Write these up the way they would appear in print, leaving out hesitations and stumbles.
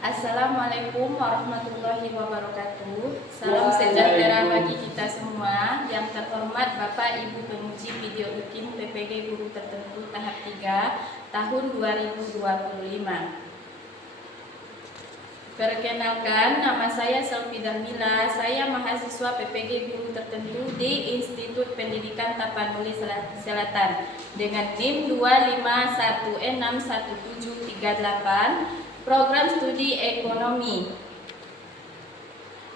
Assalamualaikum warahmatullahi wabarakatuh. Salam sejahtera bagi kita semua. Yang terhormat Bapak Ibu penguji video UKIM PPG Guru Tertentu tahap 3 tahun 2025. Perkenalkan, nama saya Selvidah Mila. Saya mahasiswa PPG Guru Tertentu di Institut Pendidikan Tapanuli Selatan dengan NIM 251611738, program studi ekonomi.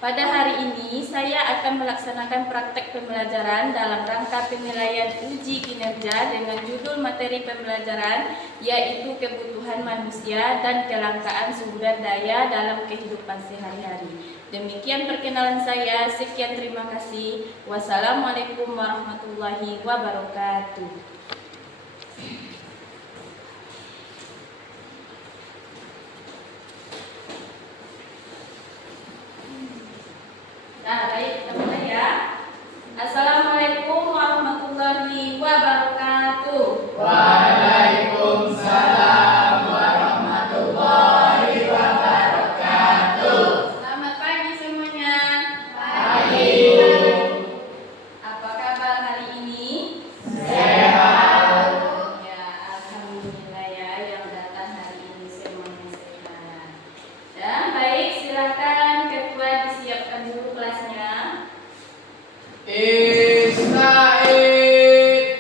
Pada hari ini saya akan melaksanakan praktek pembelajaran dalam rangka penilaian uji kinerja dengan judul materi pembelajaran yaitu kebutuhan manusia dan kelangkaan sumber daya dalam kehidupan sehari-hari. Demikian perkenalan saya. Sekian, terima kasih. Wassalamualaikum warahmatullahi wabarakatuh. Nah, baik, kita mulai ya. Assalamualaikum warahmatullahi wabarakatuh. Waalaikumsalam warahmatullahi wabarakatuh. Selamat pagi semuanya. Pagi. Apa kabar hari ini? Sehat. Ya, alhamdulillah ya, yang datang hari ini semuanya sehat. Dan baik, silakan ketua disiapkan dulu kelasnya. Ista'id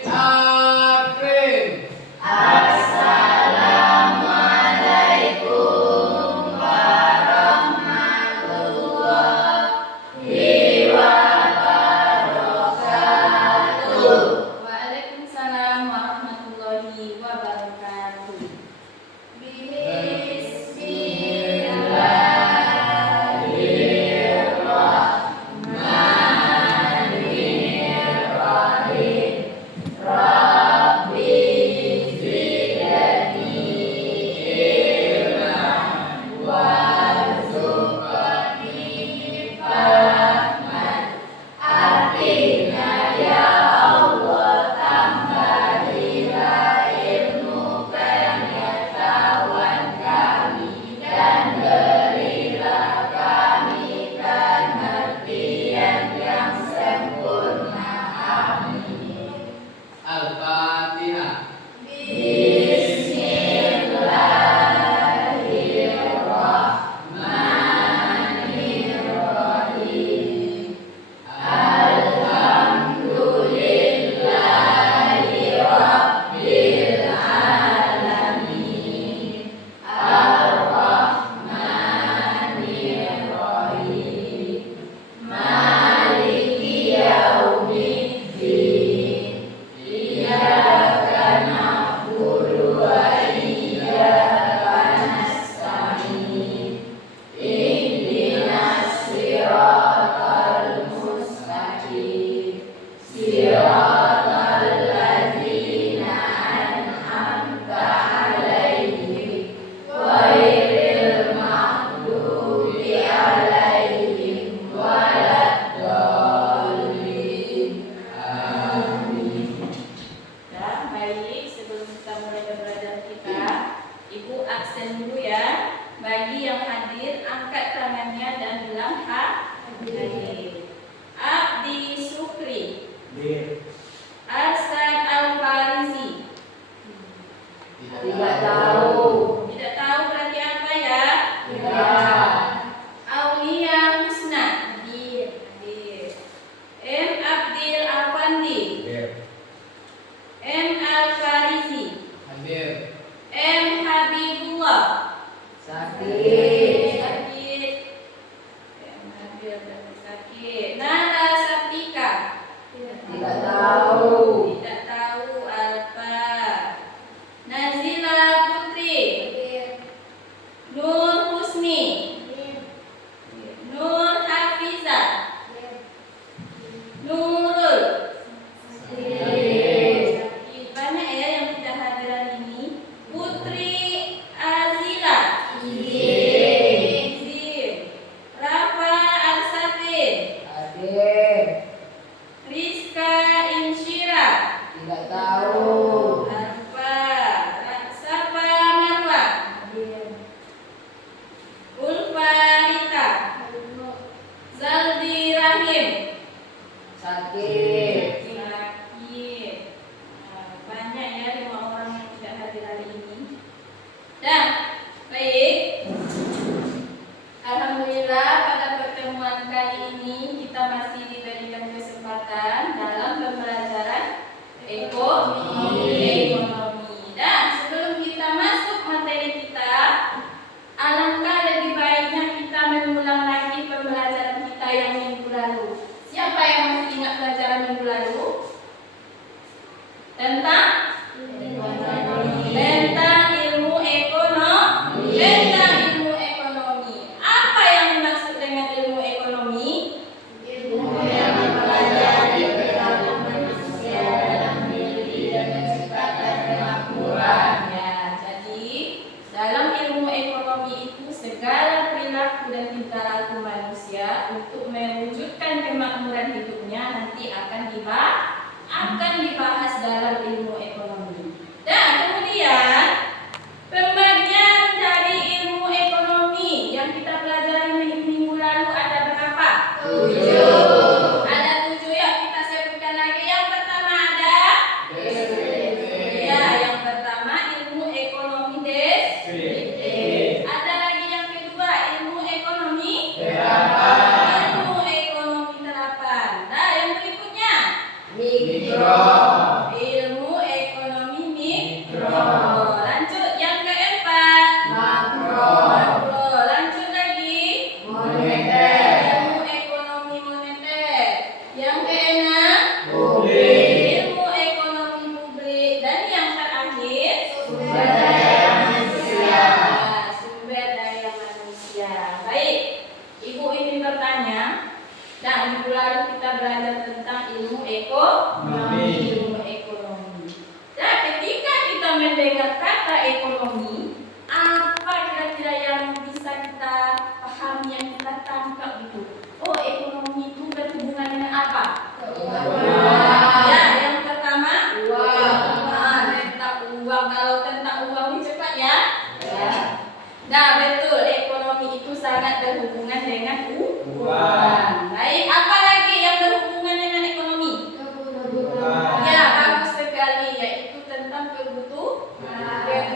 akrim. Assalamualaikum warahmatullahi wabarakatuh. Waalaikumsalam warahmatullahi wabarakatuh. Al-Fatihah. Bismillahirrahmanirrahim. Alhamdulillahi rabbil alamin. Ar-Rahmanirrahim. Maliki yaumiddin. Iyyaka na'budu wa iyyaka nasta'in. Ihdinas siratal mustaqim. Siratal ladzina an'amta 'alaihim ghairil maghdubi 'alaihim waladdallin. Amin. Dan baik, sebelum kita mulai pembelajaran kita, Ibu absen dulu ya. Bagi yang hadir, angkat tangannya dan bilang hadir. Abdi Sukri, Arsan Al-Farizi. Tidak tahu. Tidak tahu berarti apa ya? Tidak. Aulia Husna. Hadir. M. Abdil Afandi. M. Al-Farizi. Hadir. M. Habibullah. Sakit. Sakit. M. Habib berarti sakit. Nara Sapika. Tidak tahu. Tidak tahu. Alfa. Nazila Putri. Nur Husni. Nur Hafiza. Nurul. Banyak ya yang tidak hadir hari ini. Putri Azila. Iya. segala perilaku dan tingkah laku manusia untuk mewujudkan kemakmuran hidupnya nanti akan dibahas dalam ilmu ekonomi. Dan kemudian pembagian dari ilmu ekonomi yang kita pelajari minggu lalu ada berapa? 7. Ada 7 ya, kita sebutkan lagi. Yang pertama ada ya, yang pertama ilmu ekonomi deskriptif. Ada lagi yang kedua ilmu ekonomi terapan. Ilmu ekonomi terapan. Nah, yang berikutnya Mikro. ilmu ekonomi mikro. Lanjut yang keempat Makro. makro. Lanjut lagi Moneter. ilmu ekonomi moneter. Yang keenam Publik. ilmu ekonomi publik. Dan yang terakhir Sumber daya manusia. Nah, sumber daya manusia. Baik, Ibu ini bertanya. Nah, minggu lalu kita belajar tentang ilmu Ekonomi. ilmu ekonomi. Nah, ketika kita mendengar kata ekonomi, apa kira-kira yang bisa kita pahami, yang kita tangkap gitu? Oh, ekonomi itu berhubungan dengan apa? Ya, yang pertama Uang. tentang uang. Kalau tentang uang ini cepat ya. Nah, betul, ekonomi itu sangat berhubungan dengan uang. Baik, apa lagi yang berhubungan dengan ekonomi? Ya, bagus sekali, yaitu tentang kebutuhan.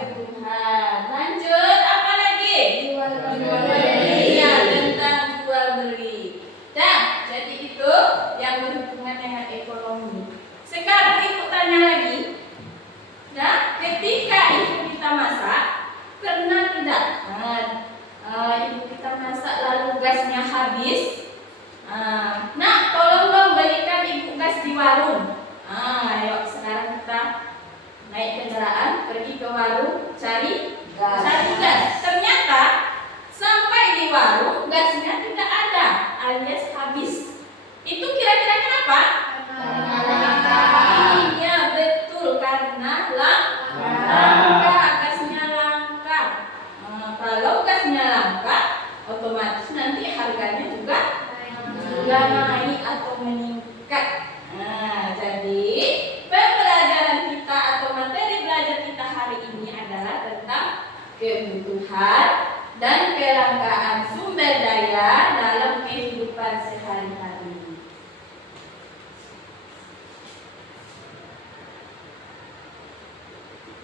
Lanjut, apa lagi? Iya, tentang jual beli. Nah, jadi itu yang berhubungan dengan ekonomi. Sekarang Ibu tanya lagi. Nah, ketika Ibu kita masak, pernah tidak? Ibu kita masak lalu gasnya habis. Nah, tolong dong belikan Ibu gas di warung. Ayo sekarang kita naik kendaraan pergi ke warung cari gas. Ternyata sampai di warung gasnya tidak ada alias habis. Itu kira-kira kenapa? Iya betul, karena langka, gasnya langka. Kalau gasnya langka, otomatis nanti harganya juga naik atau meningkat. Jadi pembelajaran kita atau materi belajar kita hari ini adalah tentang kebutuhan dan kelangkaan sumber daya dalam kehidupan sehari-hari.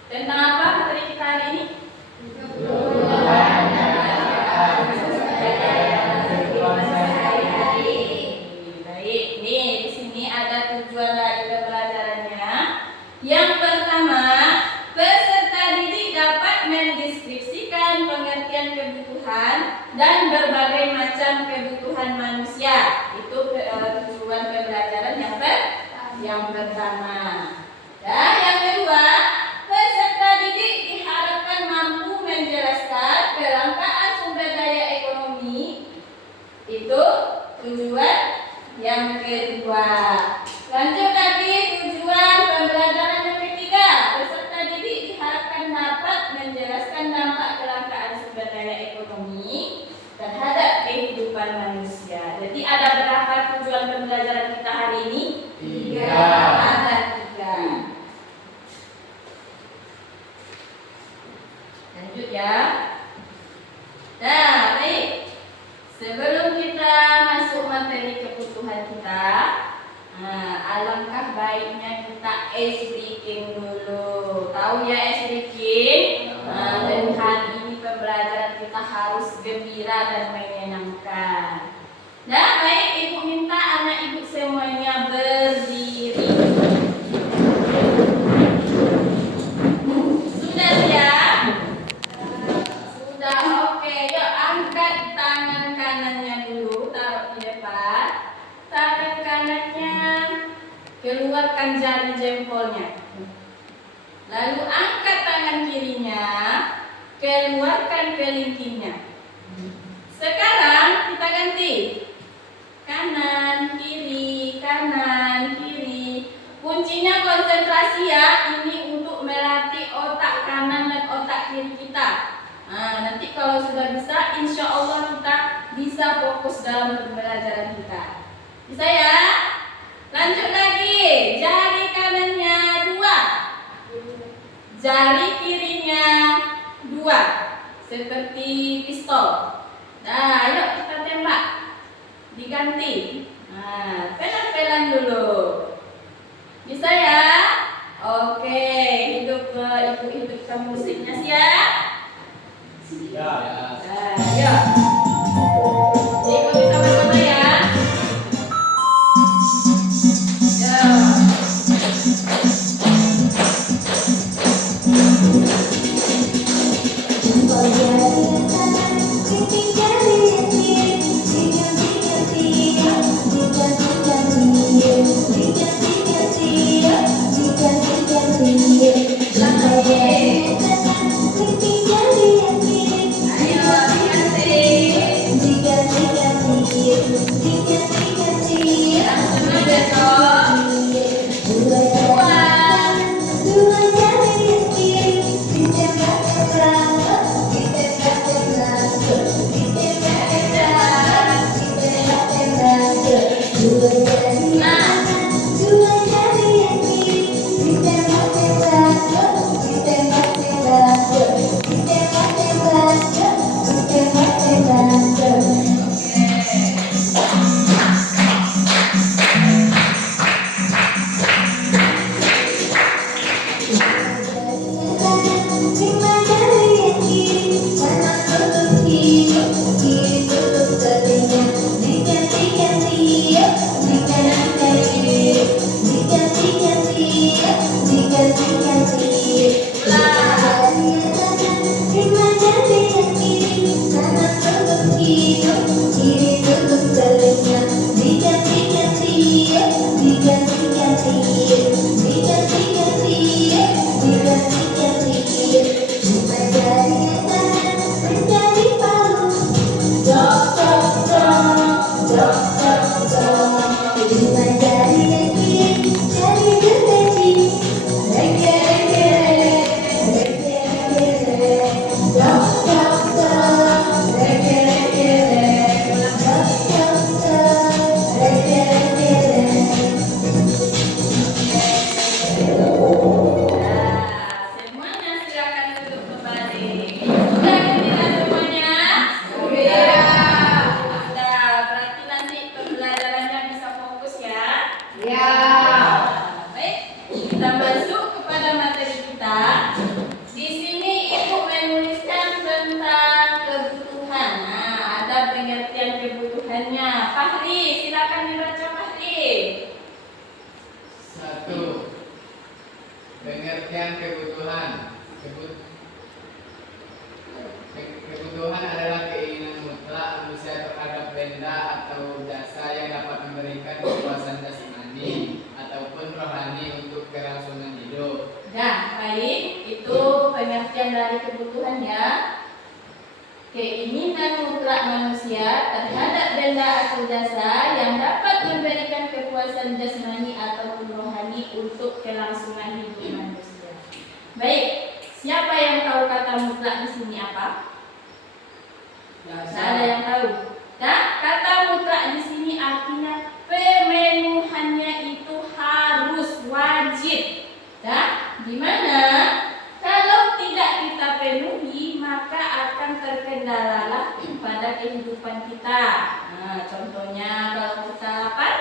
Tentang apa materi kita hari ini? Baik, nih di sini ada tujuan dari pembelajarannya. Yang pertama, peserta didik dapat mendeskripsikan pengertian kebutuhan dan berbagai macam kebutuhan manusia. Itu tujuan pembelajaran yang pertama. Dan yang kedua, peserta didik diharapkan mampu menjelaskan kelangkaan sumber daya ekonomi. Itu tujuan yang kedua. Lanjut lagi, tujuan pembelajaran yang ketiga. Peserta didik diharapkan dapat menjelaskan dampak kelangkaan sumber daya ekonomi terhadap kehidupan manusia. Jadi ada berapa tujuan pembelajaran kita hari ini? 3. Ada 3. Lanjut ya. Nah, baik. Sebelum kita masuk materi kebutuhan kita, alangkah baiknya kita ice breaking dulu. Tahu ya ice breaking? Dan hari ini pembelajaran kita harus gembira dan menyenangkan. Nah, baik, Ibu minta anak Ibu semuanya berdiri. Sudah siap? Sudah, oke. Yuk angkat tangan kanannya dulu, taruh di depan. Tangan kanannya keluarkan jari jempolnya. Lalu angkat tangan kirinya, keluarkan kelingkingnya. Sekarang kita ganti. Kanan, kiri, kanan, kiri. Kuncinya konsentrasi ya. Ini untuk melatih otak kanan dan otak kiri kita. Nanti kalau sudah bisa bisa fokus dalam pembelajaran kita. Bisa ya? Lanjut lagi. Jari kanannya 2, jari kirinya 2, seperti pistol. Nah, yuk kita tembak. Diganti. Nah, pelan-pelan dulu. Bisa ya? Oke, ibu hidupkan musiknya siap? Ya. Nah, yuk. Ikuti sama-sama ya. Pengertian kebutuhan. Kebutuhan adalah keinginan mutlak manusia terhadap benda atau jasa yang dapat memberikan kepuasan jasmani ataupun rohani untuk kelangsungan hidup. Nah, baik, itu pengertian dari kebutuhan ya. Keinginan mutlak manusia terhadap benda atau jasa yang dapat memberikan kepuasan jasmani ataupun rohani untuk kelangsungan hidup manusia. Baik, siapa yang tahu kata mutlak di sini apa? Tidak ada yang tahu. Nah, kata mutlak di sini artinya pemenuhannya itu harus wajib. Nah, di mana kalau tidak kita penuhi maka akan terkendalalah pada kehidupan kita. Nah, contohnya kalau kita lapar,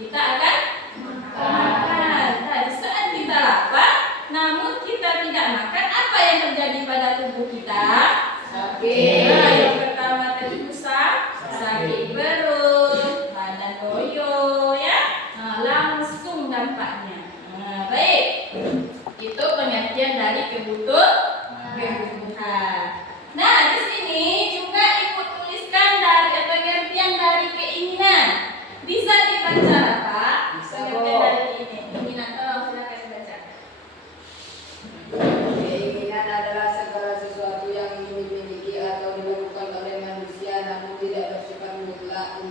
kita akan makan. Nah, di saat kita lapar, namun kita tidak makan, apa yang terjadi pada tubuh kita? Sakit. Nah, yang pertama tadi sakit perut, badan loyo, ya. Nah, langsung dampaknya. Nah, baik. Itu pengertian dari kebutuhan. Nah, di sini juga ikut tuliskan dari pengertian dari keinginan. Bisa dibaca apa? Pengertian dari keinginan. Tolong silakan dibaca. Keinginan adalah segala sesuatu yang ingin dimiliki atau dilakukan oleh manusia namun tidak bersifat mutlak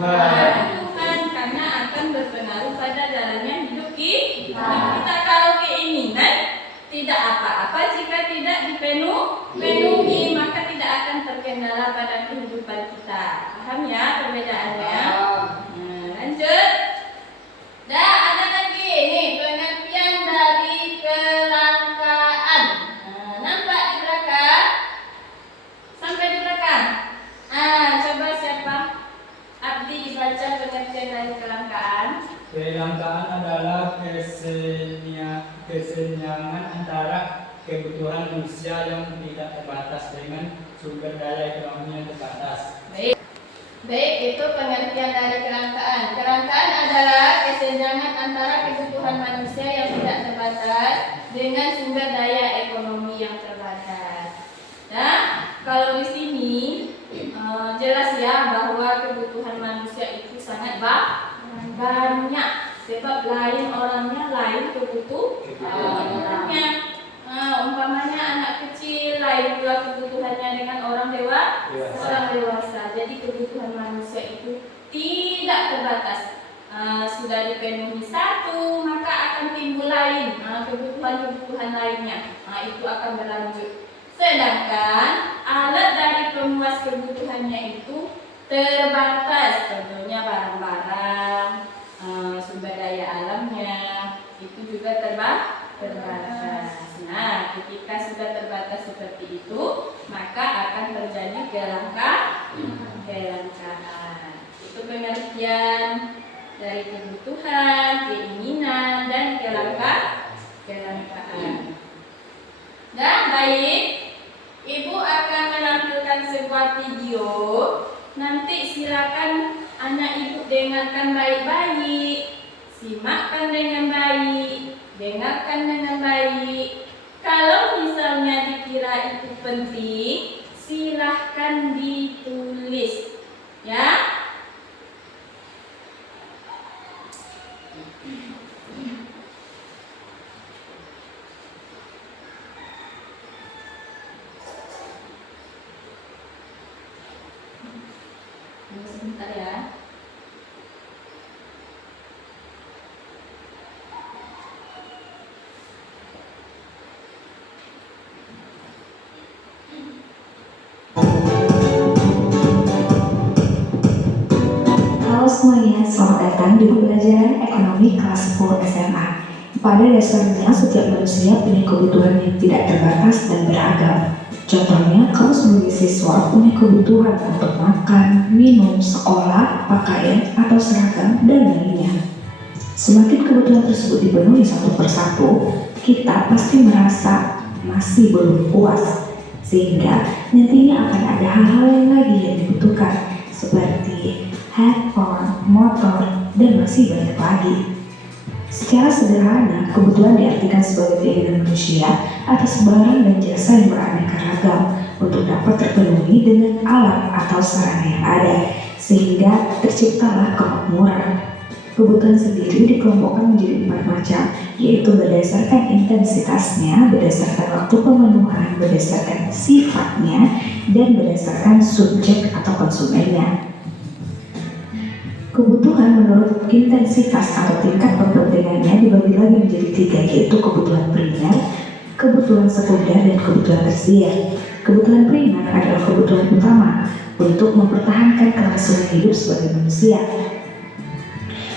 Tuhan, karena akan berpengaruh pada jalannya hidup kita. Kalau keinginan tidak apa-apa jika tidak dipenuhi, maka tidak akan terkendala pada kehidupan kita. Paham ya perbedaannya? Lanjut. Dah, ada lagi nih pengertian dari kelangkaan. Nampak di belakang? Sampai di belakang. Coba siapa? Abdi dibaca pengertian dari kelangkaan. Kelangkaan adalah kesenjangan antara kebutuhan manusia yang tidak terbatas dengan sumber daya ekonomi yang terbatas. Baik, itu pengertian dari kelangkaan. Kelangkaan adalah kesenjangan antara kebutuhan manusia yang tidak terbatas dengan sumber daya ekonomi yang terbatas. Nah, kalau di sini jelas ya bahwa kebutuhan manusia itu sangat banyak. Sebab lain orangnya, lain kebutuhannya. Umpamanya anak kecil lain pula kebutuhannya dengan orang dewasa. Jadi kebutuhan manusia itu tidak terbatas. Sudah dipenuhi satu, maka akan timbul lain, kebutuhan lainnya. Itu akan berlanjut. Sedangkan alat dari pemuas kebutuhannya itu terbatas. Contohnya barang-barang, sumber daya alamnya itu juga terbatas. Nah, ketika sudah terbatas seperti itu, maka akan terjadi kelangkaan. Itu pengertian dari kebutuhan, keinginan, dan kelangkaan. Dan baik, Ibu akan menampilkan sebuah video. Nanti silakan anak Ibu dengarkan baik-baik, simakkan dengan baik, dengarkan dengan baik. Kalau misalnya dikira itu penting, silahkan ditulis, ya. Sebentar ya. Halo semuanya, selamat datang di pembelajaran ekonomi kelas 10 SMA. Pada dasarnya, setiap manusia punya kebutuhan yang tidak terbatas dan beragam. Contohnya, kamu sebagai siswa punya kebutuhan untuk makan, minum, sekolah, pakaian, atau seragam, dan lainnya. Semakin kebutuhan tersebut dipenuhi satu persatu, kita pasti merasa masih belum puas. Sehingga nantinya akan ada hal-hal yang lagi yang dibutuhkan, seperti handphone, motor, dan masih banyak lagi. Secara sederhana, kebutuhan diartikan sebagai keinginan manusia atas barang dan jasa yang beraneka ragam untuk dapat terpenuhi dengan alat atau sarana yang ada, sehingga terciptalah kemakmuran. Kebutuhan sendiri dikelompokkan menjadi 4 macam, yaitu berdasarkan intensitasnya, berdasarkan waktu pemenuhan, berdasarkan sifatnya, dan berdasarkan subjek atau konsumennya. Kebutuhan menurut intensitas atau tingkat penting dibagi lagi menjadi 3, yaitu kebutuhan primer, kebutuhan sekunder, dan kebutuhan tersier. Kebutuhan primer adalah kebutuhan utama untuk mempertahankan kelangsungan hidup sebagai manusia.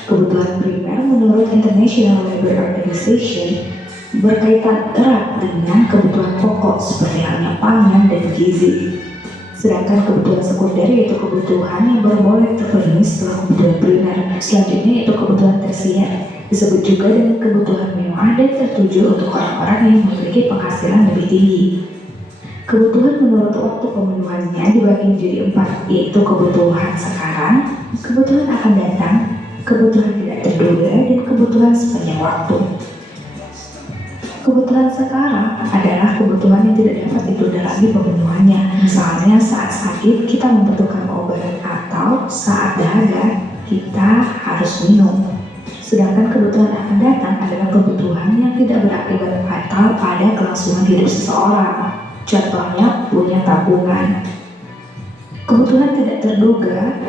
Kebutuhan primer menurut International Labour Organization berkaitan erat dengan kebutuhan pokok seperti halnya pangan dan gizi. Sedangkan kebutuhan sekunder yaitu kebutuhan yang baru boleh terpenuhi setelah kebutuhan primer. Selanjutnya yaitu kebutuhan tersier, disebut juga dengan kebutuhan mewah dan tertuju untuk orang-orang yang memiliki penghasilan lebih tinggi. Kebutuhan menurut waktu pemenuhannya dibagi menjadi 4, yaitu kebutuhan sekarang, kebutuhan akan datang, kebutuhan tidak terduga, dan kebutuhan sepanjang waktu. Kebutuhan sekarang adalah kebutuhan yang tidak dapat ditunda lagi pemenuhannya. Misalnya saat sakit kita membutuhkan obat, atau saat dahaga kita harus minum. Sedangkan kebutuhan akan datang adalah kebutuhan yang tidak berakibat fatal pada kelangsungan hidup seseorang. Contohnya punya tabungan. Kebutuhan tidak terduga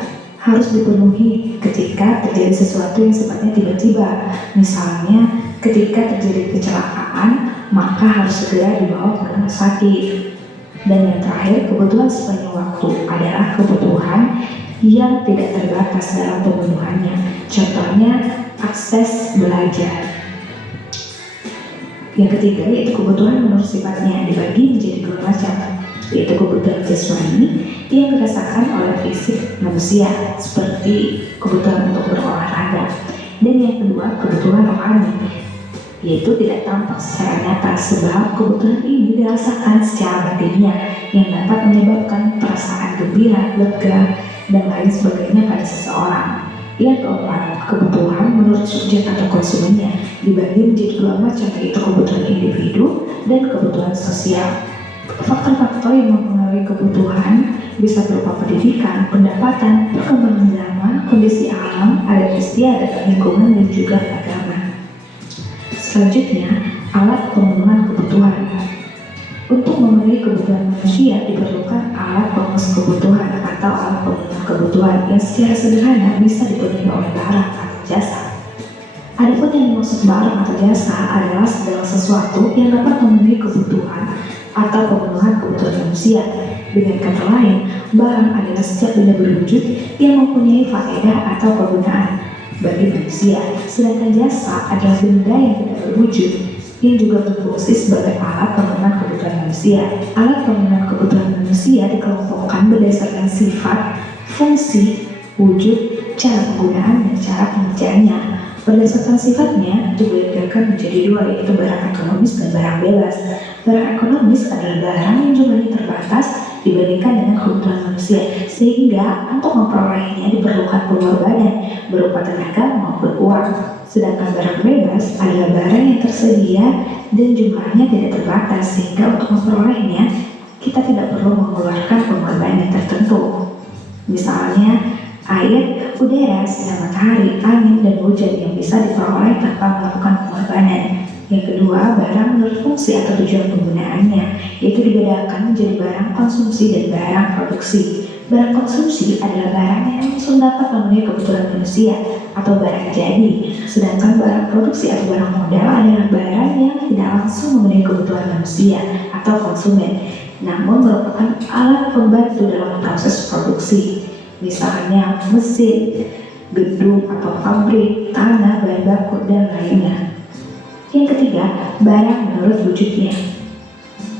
harus dipenuhi ketika terjadi sesuatu yang sifatnya tiba-tiba. Misalnya, ketika terjadi kecelakaan, maka harus segera dibawa ke rumah sakit. Dan yang terakhir, kebutuhan sepanjang waktu adalah kebutuhan yang tidak terbatas dalam pemenuhannya. Contohnya, akses belajar. Yang ketiga, yaitu kebutuhan menurut sifatnya dibagi menjadi dua macam, yaitu kebutuhan jasmani yang dirasakan oleh fisik manusia seperti kebutuhan untuk berolahraga, dan yang kedua kebutuhan rohani, yaitu tidak tampak secara nyata sebab kebutuhan ini dirasakan secara batinnya yang dapat menyebabkan perasaan gembira, lega, dan lain sebagainya pada seseorang. Yang keempat, kebutuhan menurut subjek atau konsumennya dibagi menjadi dua macam, yaitu kebutuhan individu dan kebutuhan sosial. Faktor-faktor yang mempengaruhi kebutuhan bisa berupa pendidikan, pendapatan, perkembangan zaman, kondisi alam, adat istiadat, lingkungan, dan juga agama. Selanjutnya, alat pemenuhan kebutuhan. Untuk memenuhi kebutuhan manusia diperlukan alat pemenuh kebutuhan atau alat pemenuhan kebutuhan yang secara sederhana bisa dipenuhi oleh barang atau jasa. Adapun yang dimaksud barang atau jasa adalah segala sesuatu yang dapat memenuhi kebutuhan atau pemenuhan kebutuhan manusia. Dengan kata lain, barang adalah setiap benda berwujud yang mempunyai faedah atau kegunaan bagi manusia, sedangkan jasa adalah benda yang tidak berwujud yang juga berfungsi sebagai alat pemenuhan kebutuhan manusia. Alat pemenuhan kebutuhan manusia dikelompokkan berdasarkan sifat, fungsi, wujud, cara penggunaan, dan cara pengerjaannya. Berdasarkan sifatnya dibedakan menjadi dua, yaitu barang ekonomis dan barang bebas. Barang ekonomis adalah barang yang jumlahnya terbatas dibandingkan dengan kebutuhan manusia, sehingga untuk memperolehnya diperlukan pengorbanan berupa tenaga maupun uang. Sedangkan barang bebas adalah barang yang tersedia dan jumlahnya tidak terbatas, sehingga untuk memperolehnya kita tidak perlu mengeluarkan pengorbanan tertentu. Misalnya, air, udara, sinar matahari, angin, dan hujan yang bisa diperoleh tanpa melakukan pengorbanan. Yang kedua, barang menurut fungsi atau tujuan penggunaannya, yaitu dibedakan menjadi barang konsumsi dan barang produksi. Barang konsumsi adalah barang yang langsung dapat memenuhi kebutuhan manusia atau barang jadi, sedangkan barang produksi atau barang modal adalah barang yang tidak langsung memenuhi kebutuhan manusia atau konsumen, namun merupakan alat pembantu dalam proses produksi. Misalnya mesin, gedung atau pabrik, tanah, bahan baku, dan lainnya. Yang ketiga, barang menurut wujudnya.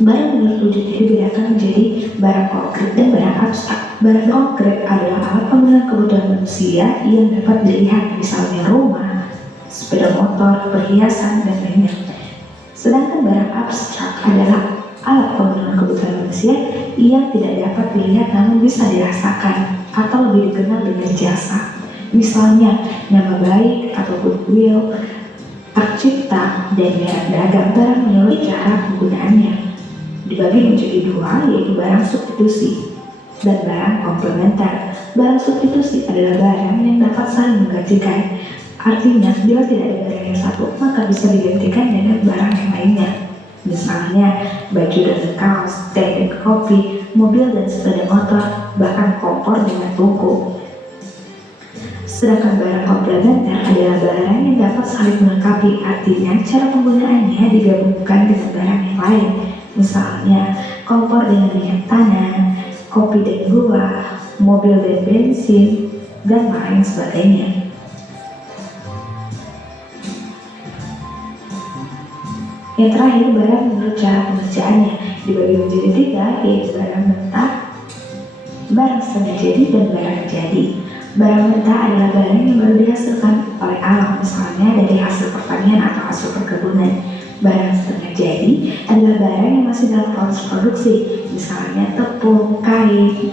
Barang menurut wujudnya dibedakan menjadi barang konkret dan barang abstrak. Barang konkret adalah alat pemenuhan kebutuhan manusia yang dapat dilihat, misalnya rumah, sepeda motor, perhiasan, dan lainnya. Sedangkan barang abstrak adalah alat pemenuhan kebutuhan manusia yang tidak dapat dilihat namun bisa dirasakan atau lebih dikenal dengan jasa. Misalnya nama baik atau goodwill, hak cipta, dan merek dagang. Barang menurut cara penggunaannya dibagi menjadi dua, yaitu barang substitusi dan barang komplementer. Barang substitusi adalah barang yang dapat saling menggantikan. Artinya, bila tidak ada barang yang satu, maka bisa digantikan dengan barang yang lainnya. Misalnya, baju dan kaos, teh dan kopi, mobil dan sepeda motor, bahkan kompor dengan tungku. Sedangkan barang komplementer adalah barang yang dapat saling melengkapi, artinya cara penggunaannya digabungkan dengan barang yang lain. Misalnya, kompor dengan minyak tanah, kopi dan buah, mobil dan bensin, dan lain sebagainya. Yang terakhir, barang menurut cara pengerjaannya dibagi menjadi tiga, yaitu barang mentah, barang setengah jadi, dan barang jadi. Barang mentah adalah barang yang baru dihasilkan oleh alam, misalnya dari hasil pertanian atau hasil perkebunan. Barang setengah jadi adalah barang yang masih dalam proses produksi, misalnya tepung, kain,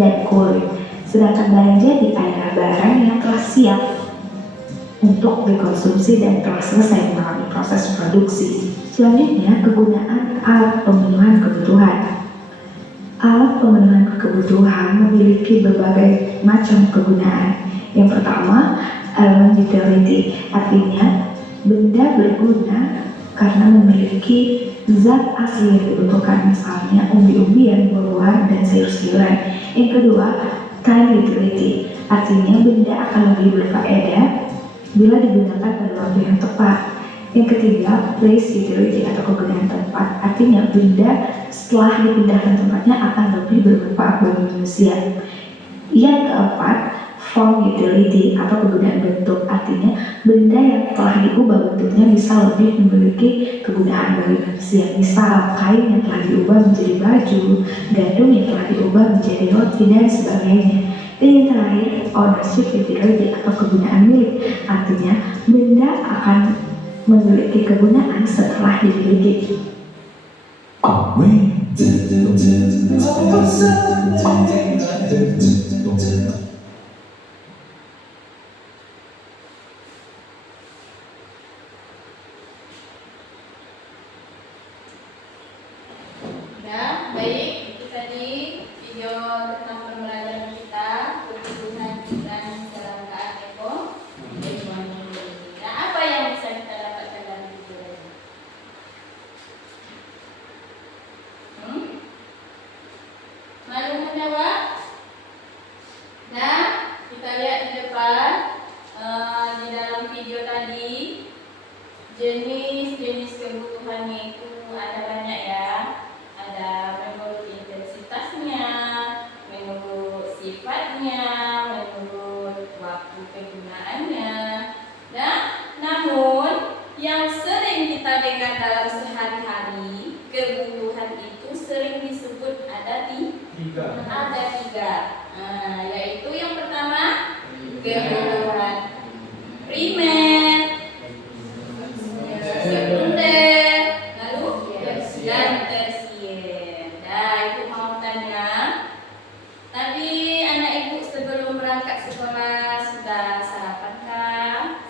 dan kulit. Sedangkan barang jadi adalah barang yang telah siap untuk dikonsumsi dan telah selesai melalui proses produksi. Selanjutnya, kegunaan alat pemenuhan kebutuhan. Alat pemenuhan kebutuhan memiliki berbagai macam kegunaan. Yang pertama, elemen utility, artinya benda berguna karena memiliki zat asli yang dibutuhkan, misalnya umbi-umbian, buah-buahan, dan sayur-sayuran. Yang kedua, time utility, Artinya benda akan lebih berfaedah bila digunakan pada waktu yang tepat. Yang ketiga, place utility atau kegunaan tempat. Artinya benda setelah dipindahkan tempatnya akan lebih bermanfaat bagi manusia. Yang keempat, form utility atau kegunaan bentuk. Artinya benda yang telah diubah bentuknya bisa lebih memiliki kegunaan bagi manusia. Misal kain yang telah diubah menjadi baju, gandum yang telah diubah menjadi roti dan sebagainya. Dan yang terakhir, ownership utility atau kegunaan milik. Artinya benda akan memiliki kegunaan setelah dimiliki. Ya, baik, itu tadi video tentang pembelajaran kita, kebutuhan dan kelangkaan ekonomi. Nah, apa yang bisa kita dapatkan dari video ini? Malu menjawab? Nah, kita lihat di depan di dalam video tadi jenis-jenis kebutuhannya itu ada banyak ya. Ada menurut intensitasnya, menurut sifatnya, menurut waktu kegunaannya. Dan namun yang sering kita dengar dalam sehari-hari, kebutuhan itu sering disebut ada tiga. Yaitu yang pertama kebutuhan primer, sekunder, lalu dan tersier. Nah, ibu mau tanya, tadi anak ibu sebelum berangkat sekolah sudah sarapankah?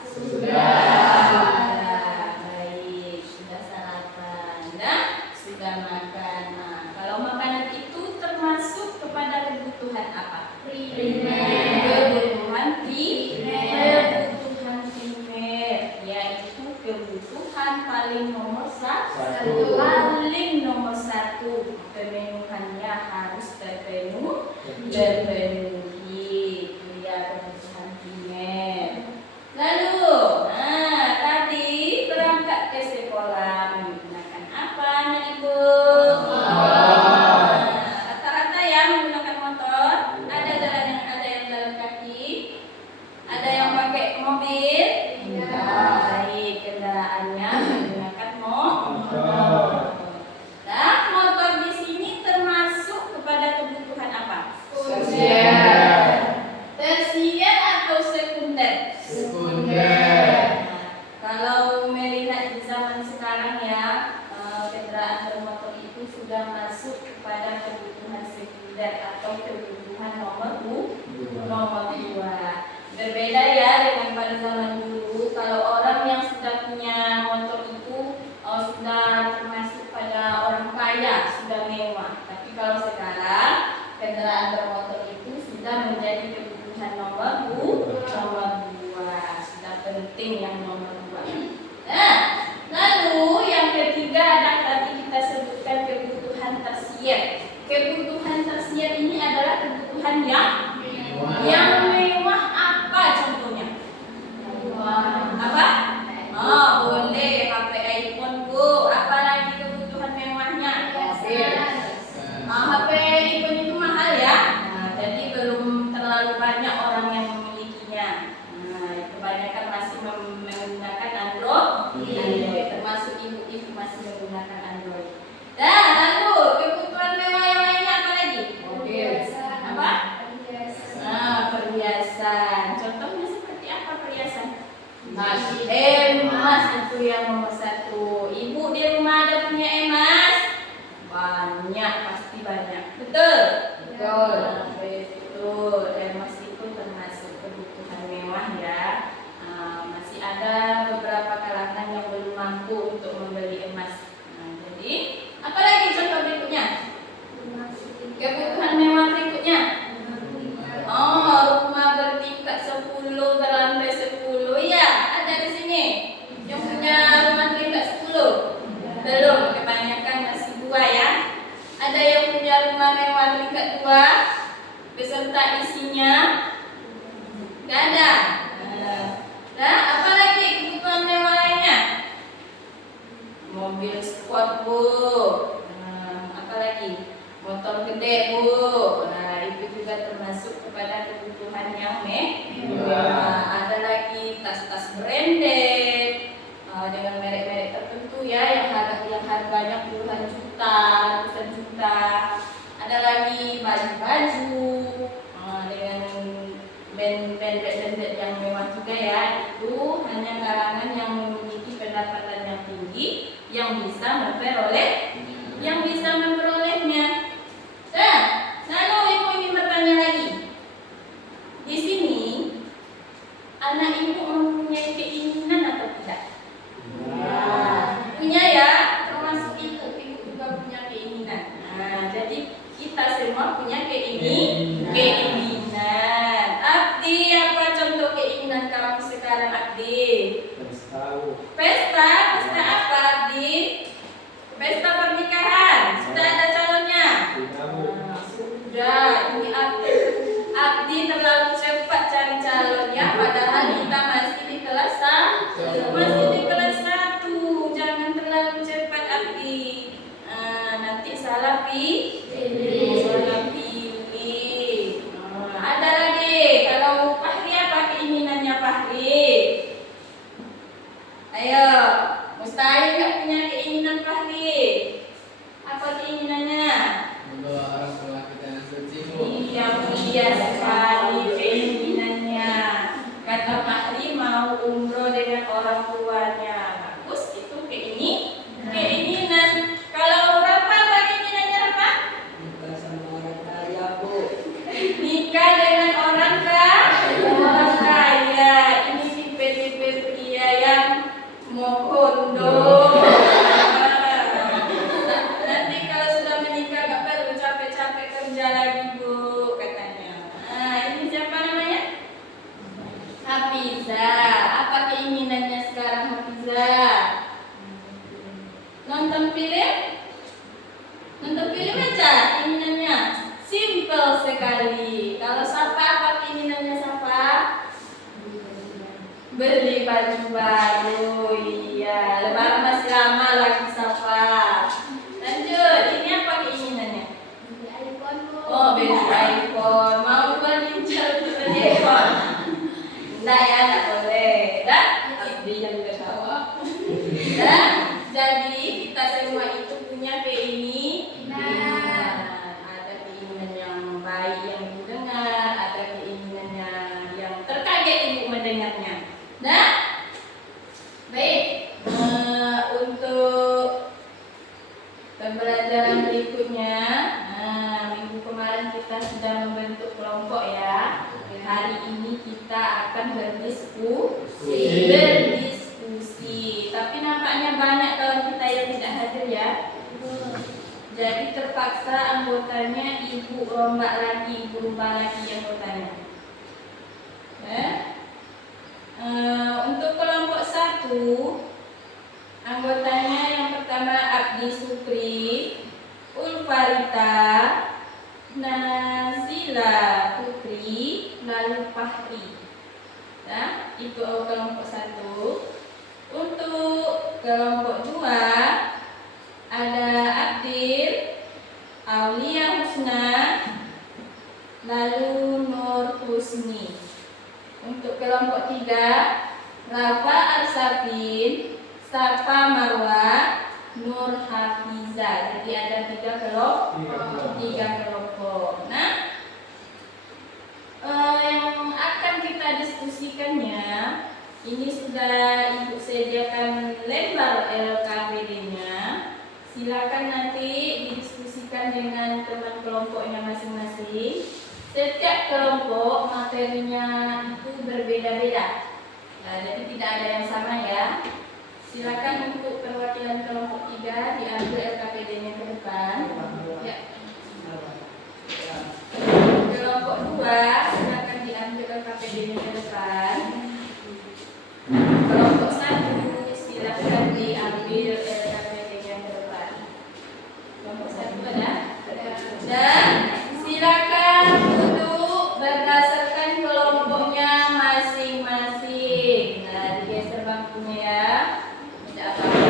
Baik, sudah sarapan dan sudah makan. Nah, kalau makanan itu termasuk kepada kebutuhan apa? Kebutuhan primer, yaitu kebutuhan paling nomor satu. Pemenuhannya harus terpenuhi. Itu ya kebutuhan primer. Lalu, tadi berangkat ke sekolah menggunakan apa anak ibu? Rata-rata ya menggunakan motor. Ada yang jalan kaki, ada yang pakai mobil. Baik, kendaraannya menggunakan motor. Nah, motor di sini termasuk kepada kebutuhan apa? Tersier atau sekunder? Kalau melihat di zaman sekarang ya, kendaraan bermotor itu sudah masuk kepada kebutuhan sekunder atau kebutuhan nomor 2. Berbeda ya dengan pada zaman dulu. Kalau orang yang sudah punya motor itu sudah termasuk pada orang kaya, sudah mewah. Tapi kalau sekarang kendaraan bermotor itu sudah menjadi kebutuhan nomor 2. Sudah penting yang nomor 2. Nah, lalu yang ketiga ada tadi kita sebutkan kebutuhan tersier. Kebutuhan tersier ini adalah kebutuhan yang mewah. Apa contohnya? Apa? Boleh HP iPhone Bu. Apa lagi kebutuhan mewahnya? HP iPhone itu mahal ya. Jadi belum terlalu banyak orang yang memilikinya. Kebanyakan masih menggunakan Android. Termasuk ibu-ibu masih menggunakan Android. Dan lalu kebutuhan mewah yang lainnya apa lagi? Apa? Perhiasan. Contohnya seperti apa perhiasan? Emas itu yang nomor 1. Ibu di rumah ada punya emas? Banyak, pasti banyak. Betul? Betul. Emas itu termasuk kebutuhan mewah ya. Masih ada beberapa kalangan yang belum mampu untuk membeli emas. Jadi, apa lagi contoh berikutnya? Kebutuhan mewah berikutnya. Rumah bertingkat 10, berlantai 10 ya, ada di sini. Yang itu hanya kalangan yang memiliki pendapatan yang tinggi yang bisa memperolehnya. Nah, lalu ibu ingin bertanya lagi. Di sini anak ibu mempunyai keinginan atau tidak? Punya ya, termasuk ibu juga punya keinginan. Nah, jadi kita semua punya keinginan. Abdi, apa contoh keinginan kamu sekarang, Abdi? Pesta apa, Abdi? Pesta pernikahan. Sudah ada calonnya? Sudah. Ini Abdi terlalu cepat cari calonnya, padahal kita masih di kelas 1. Jangan terlalu cepat, Abdi. Nanti salah pilih. Ada lagi. Kalau Fahri, apa keinginannya Fahri? Ayo, mustahil nggak punya keinginan Fahri? Apa keinginannya? Membawa orang tua ke tanah suci, Bu. Iya sekali keinginannya. Kata Fahri mau umroh dengan orang tuanya. Bagus, itu keinginan. Kalau Rafa, apa keinginannya Rafa? Nikah sama orang kaya, Bu. Nikah dengan orang kaya. Ini tipe-tipe pria yang mau kondo. Nanti kalau sudah menikah gak perlu capek-capek kerja lagi, Bu, katanya. Nah, ini siapa namanya? Hafiza. Apa keinginannya sekarang, Hafiza? Nonton film? Nonton film aja keinginannya. Simple sekali. Kalau Safa, apa keinginannya Safa? Beli baju baru. Iya, lebaran masih lama lagi Safa. Lanjut, ini apa keinginannya? Oh, beli iPhone. Mau berbincang beli iPhone? Enggak ya, enggak boleh. Dah, Abdi yang ketawa. Dah, jadi kita semua itu punya keinginan. Ada keinginan yang baik yang didengar, ada keinginan yang terkaget ibu mendengarnya. Nah, baik. Untuk pembelajaran berikutnya, minggu kemarin kita sudah membentuk kelompok ya. Hari ini kita akan berdiskusi. Tapi nampaknya banyak kawan kita yang tidak hadir ya. Jadi terpaksa anggotanya ibu rombak lagi, ibu rubah lagi anggotanya. Untuk kelompok 1, anggotanya yang pertama Abdi Supri, Ulfarita, Nazila Putri, lalu Fahri. Nah, itu kelompok 1. Untuk kelompok 2 ada Abdil, Aulia Husna, lalu Nur Husni. Untuk kelompok 3 Rafa Arsafin, Safa Marwa, Nur Hafiza. Jadi ada 3 kelompok. Nah, yang akan kita diskusikannya ini sudah ibu sediakan lembar LKPD-nya. Silakan nanti didiskusikan dengan teman kelompoknya masing-masing. Setiap kelompok materinya itu berbeda-beda. Nah, jadi tidak ada yang sama ya. Silakan untuk perwakilan kelompok 3 diambil LKPD-nya ke depan. Ya. Kelompok 2 silakan diambil LKPD-nya ke depan. Kelompok 1 silakan diambil LKPD-nya ke depan. Kelompok 1 ada. Dan silakan duduk berdasarkan kelompoknya masing-masing. Nah, digeser bangkunya ya. Tidak apa-apa.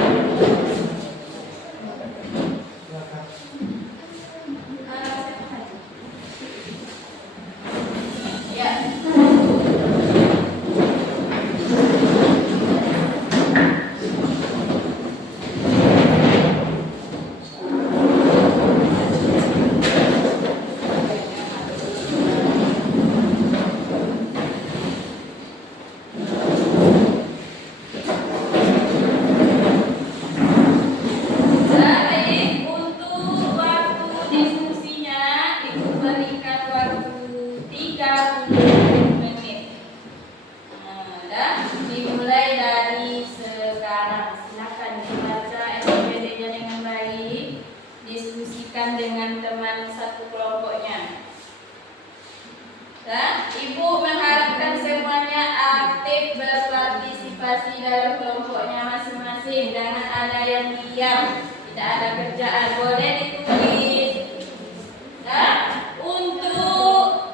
30 menit. Dan dimulai dari sekarang. Silakan dibaca SOP-nya dengan baik, diskusikan dengan teman satu kelompoknya. Dan Ibu mengharapkan semuanya aktif berpartisipasi dalam kelompoknya masing-masing. Jangan ada yang diam, tidak ada kerjaan. Boleh ditulis. Dan untuk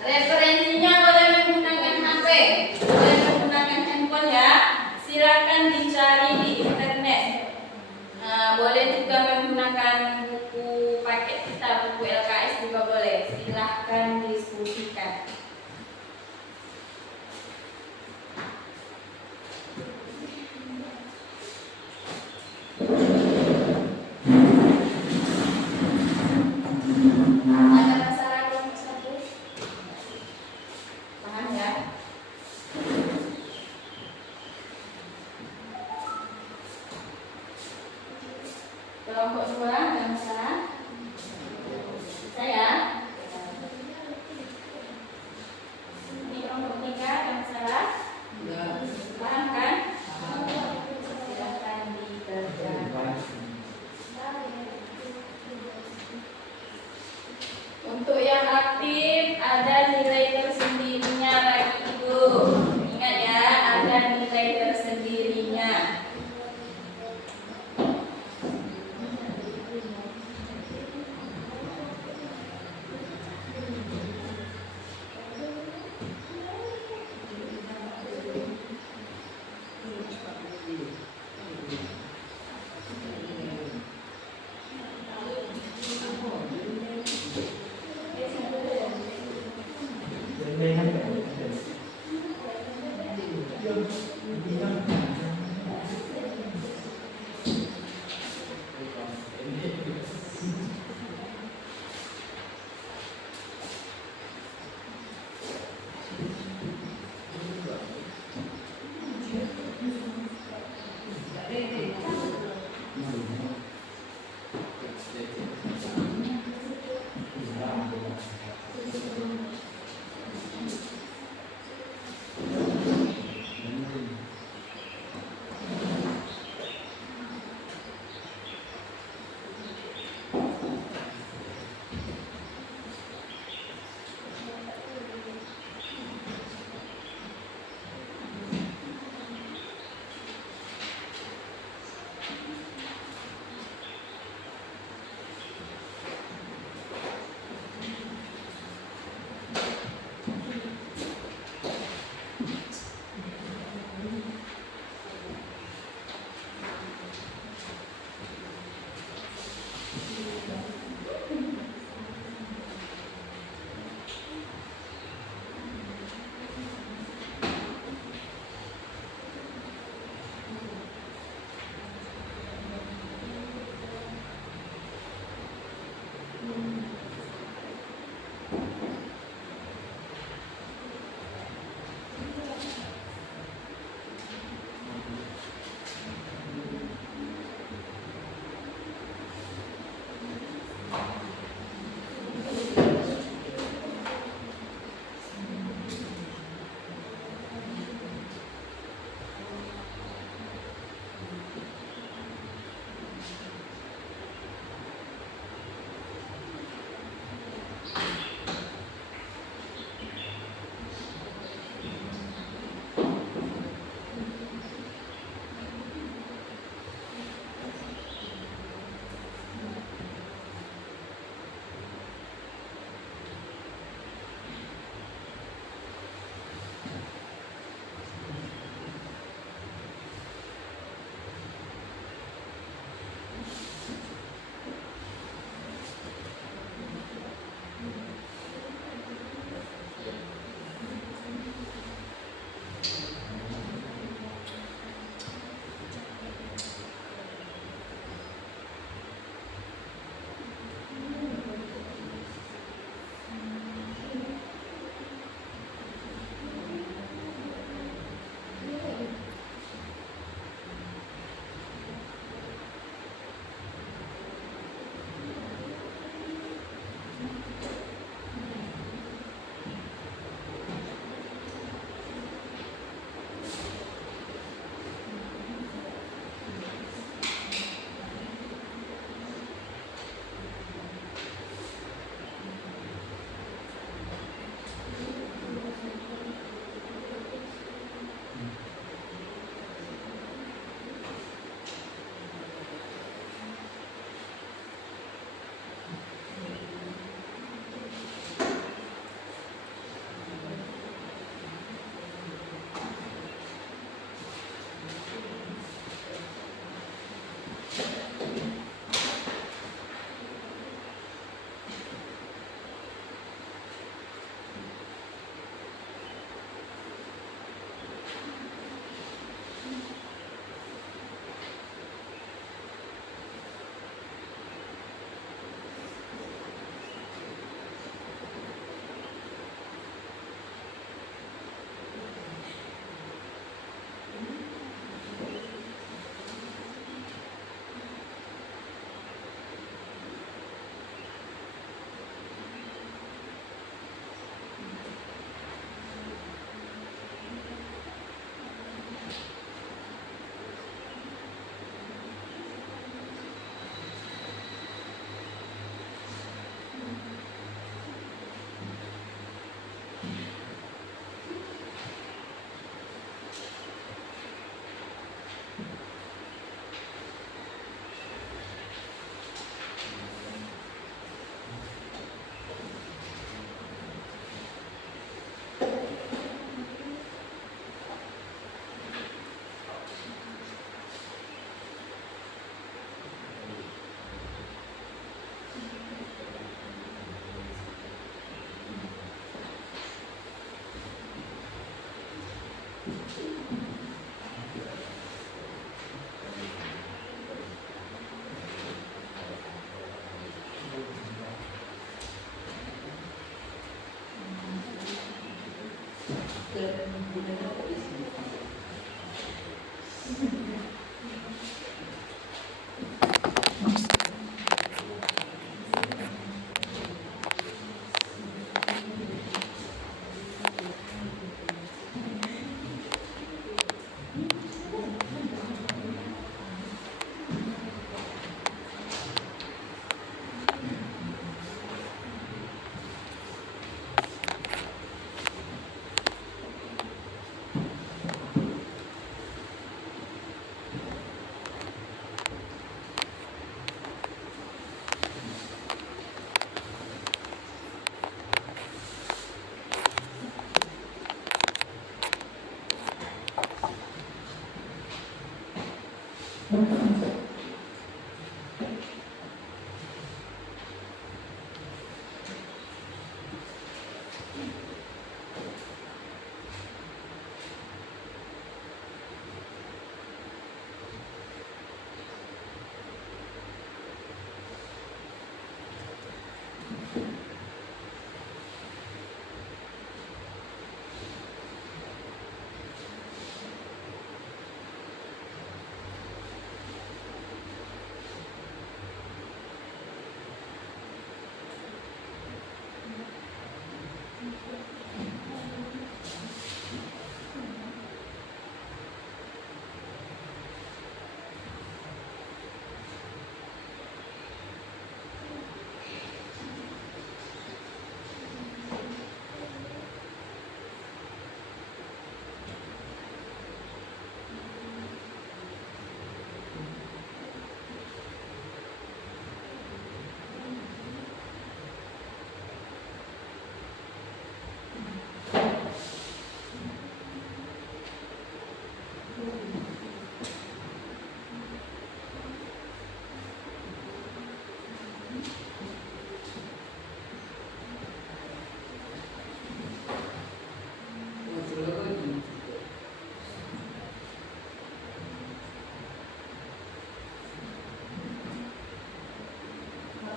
referensinya boleh menggunakan HP, boleh menggunakan handphone ya. Silakan dicari di internet. Boleh juga menggunakan buku paket kita, buku LKS juga boleh. Silahkan diskusikan. Ada masalah kelompok satu? Paham ya? Kelompok dua ada masalah? Saya? Ini kelompok tiga ada masalah? Enggak. Paham kan? Silakan dikerjakan. Untuk yang aktif ada nilai tersendirinya bagi Ibu. Ingat ya, ada nilai tersendirinya.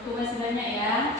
Waktu masih banyak ya.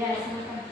Ya, silakan.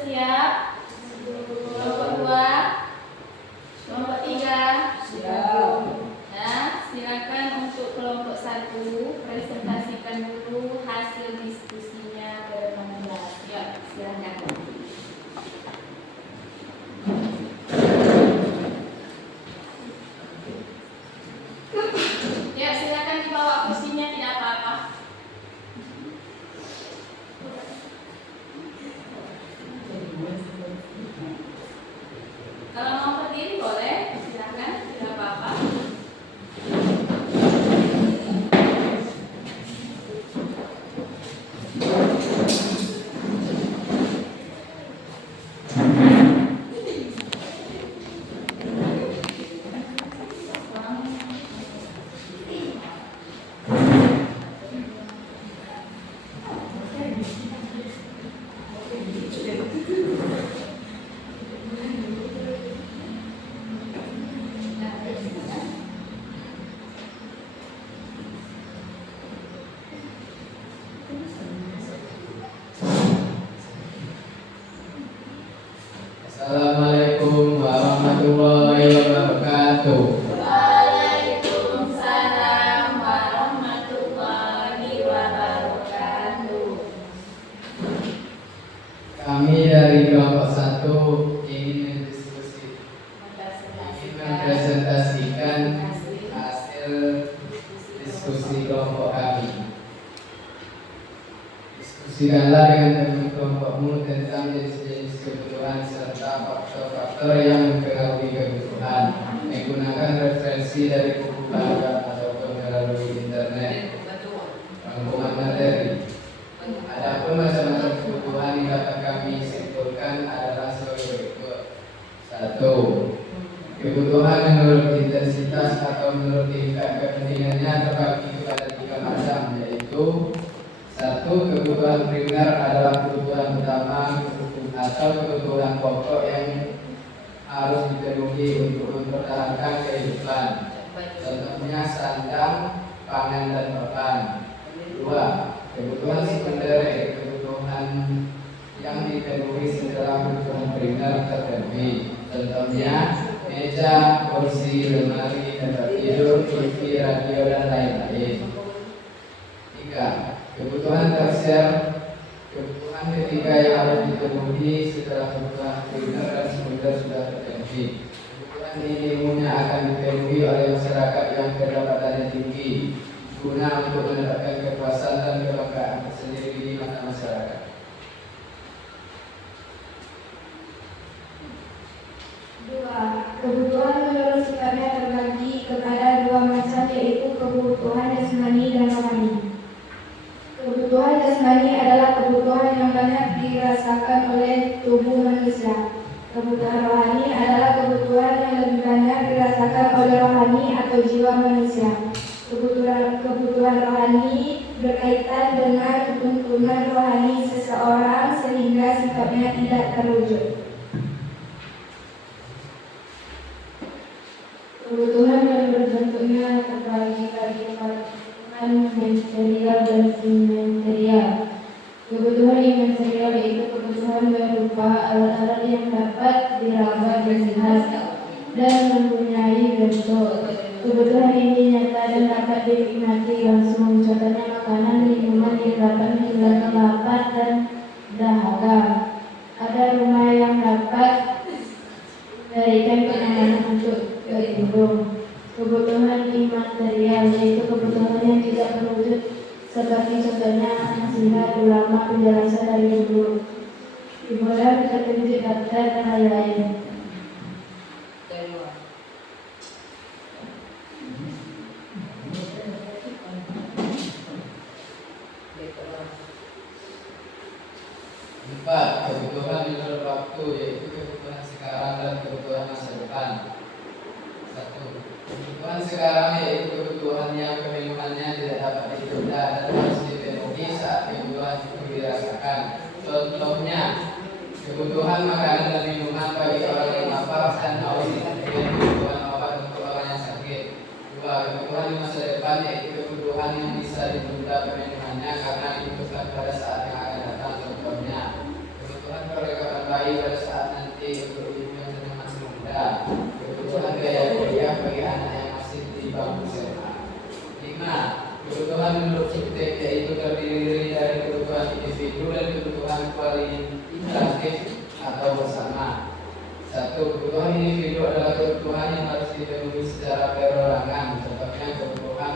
sudah siap? Kelompok 2, kelompok 3. Siap. Nah, silakan untuk kelompok 1 presentasikan dulu hasil diskusinya bermanfaat. Ya, silakan. Ya, silakan dibawa kursinya, tidak apa-apa. Kalau mau berdiri boleh, silakan, tidak apa-apa. Assalamualaikum warahmatullahi wabarakatuh. Waalaikumsalam warahmatullahi wabarakatuh. Kami dari kelompok 1 ingin mempresentasikan hasil diskusi kelompok kami. Diskusikanlah dengan teman kelompokmu tentang jenis-jenis kebutuhan serta faktor-faktor yang mempengaruhi kebutuhan. Menggunakan referensi dari buku pelajaran ataupun melalui internet. Rangkuman materi. Adapun macam-macam kebutuhan yang dapat kami simpulkan adalah sebagai berikut. 1. Kebutuhan menurut intensitas atau menurut tingkat kepentingannya terbagi kepada 3 macam, yaitu 1. Kebutuhan primer adalah kebutuhan utama atau kebutuhan pokok yang harus dipenuhi untuk mempertahankan kehidupan. Contohnya sandang, pangan, dan papan. 2. Kebutuhan sekunder, kebutuhan yang dipenuhi setelah kebutuhan primer terpenuhi. Contohnya meja, kursi, lemari, tempat tidur, TV, radio, dan lain-lain. 3. Kebutuhan tersier, kebutuhan ketiga yang harus dipenuhi setelah kebutuhan primer dan sekunder sudah terpenuhi. Kebutuhan ini umumnya akan dipenuhi oleh masyarakat yang pendapatannya tinggi, guna untuk mendapatkan kepuasan dan kebanggaan tersendiri di mata masyarakat. 2. Kebutuhan menurut sifatnya terbagi kepada 2 macam, yaitu kebutuhan jasmani dan rohani. Kebutuhan jasmani adalah kebutuhan yang banyak dirasakan oleh tubuh manusia. Kebutuhan rohani adalah kebutuhan yang lebih banyak dirasakan oleh rohani atau jiwa manusia. Kebutuhan rohani berkaitan dengan tuntunan rohani seseorang sehingga sifatnya tidak terwujud. Kebutuhan menurut bentuknya terbagi kepada material dan imaterial. Kebutuhan imaterial yaitu kebutuhan berupa alat-alat yang dapat diraba dan dilihat dan mempunyai bentuk. Kebutuhan ini nyata dan dapat dinikmati langsung. Contohnya makanan, minuman yang dapat menghilangkan lapar dan dahaga. Ada rumah yang dapat memberikan kenyamanan untuk berlindung. Kebutuhan imaterial yaitu kebutuhan yang tidak terwujud, seperti contohnya nasihat, ulama, penjelasan dari guru, hiburan, petunjuk, daftar, dan lain-lain. Empat, kebutuhan menurut waktu, yaitu kebutuhan sekarang dan kebutuhan masa depan. 1. Kebutuhan sekarang yaitu kebutuhan yang kemenuhannya tidak dapat ditunda dan harus dipenuhi saat kebutuhan itu dirasakan. Contohnya, kebutuhan makanan dan minuman bagi orang yang lapar dan haus, dengan kebutuhan obat untuk orang yang sakit. 2. Kebutuhan di masa depan yaitu kebutuhan yang bisa ditunda pemenuhannya karena dibutuhkan pada saat yang akan datang. Contohnya, kebutuhan perlengkapan Kebutuhan individu adalah kebutuhan yang harus dipenuhi secara perorangan, contohnya kebutuhan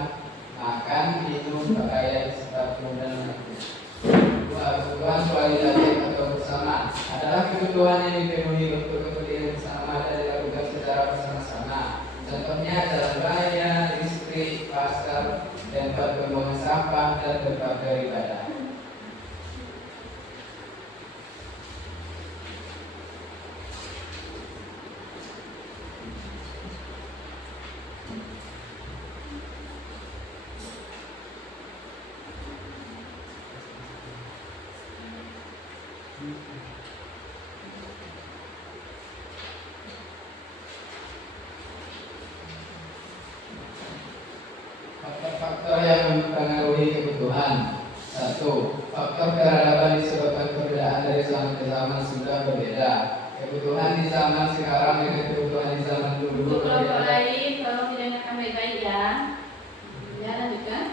makan, minum, pakaian, sepatu, dan lain-lain. Kebutuhan kualitatif atau bersama adalah kebutuhan yang dipenuhi untuk kepentingan bersama dan dilakukan secara bersama-sama. Contohnya jalan raya, listrik, pasar, tempat pembuangan sampah, dan tempat beribadah. Faktor-faktor yang mempengaruhi kebutuhan. 1. Faktor peradaban disebabkan perbedaan dari zaman ke zaman sudah berbeda. Kebutuhan di zaman sekarang dengan kebutuhan di zaman dulu Untuk kelompok berbeda. lain, tolong didengarkan baik-baik ya. Ya, lanjutkan.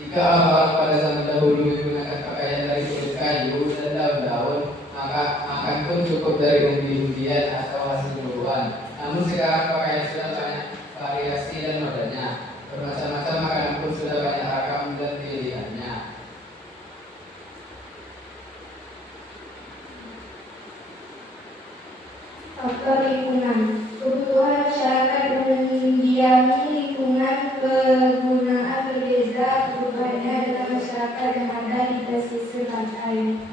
Jika orang pada zaman dahulu menggunakan pakaian dari kulit kayu dan daun-daun, maka makan pun cukup dari umbi-umbian atau hasil buruan. Namun sekarang pakaian sudah banyak variasi dan modanya. Bermacam-macam makanan pun sudah banyak ragam dan pilihannya. Faktor lingkungan. Kebutuhan masyarakat mendiami lingkungan kegunaan berbeda perubahannya dalam masyarakat yang ada di pesisir pantai.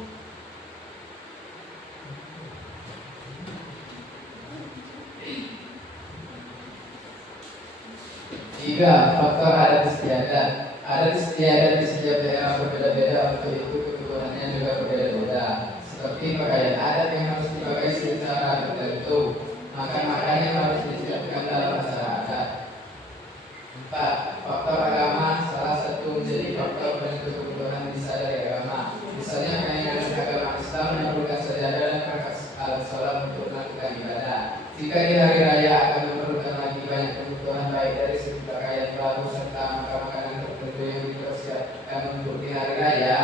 3. Faktor adat istiadat. Adat istiadat di setiap daerah berbeda-beda, untuk itu kebutuhannya juga berbeda-beda. Seperti pakaian adat yang harus dipakai secara tertentu, makan-makan yang harus disiapkan dalam acara adat. 4. Faktor agama. Salah satu menjadi faktor penentu kebutuhan bisa dari agama. Misalnya pengajaran agama Islam memerlukan sajadah dan perangkat alat sholat untuk melakukan ibadah. Jika di hari raya akan memerlukan lagi banyak kebutuhan baik dari segi pakaian baru serta makanan tertentu yang dipersiapkan untuk di hari raya.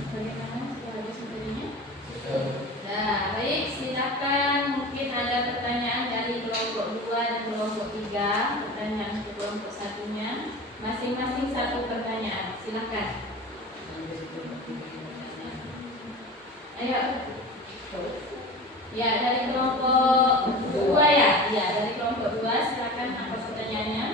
Bagaimana setelah sebelumnya? Betul. Nah, baik, silakan. Mungkin ada pertanyaan dari kelompok 2 dan kelompok 3. Pertanyaan untuk kelompok satunya, masing-masing satu pertanyaan. Silakan. Ayo. Ya, dari kelompok 2 ya. Ya, dari kelompok 2 silakan, apa pertanyaannya?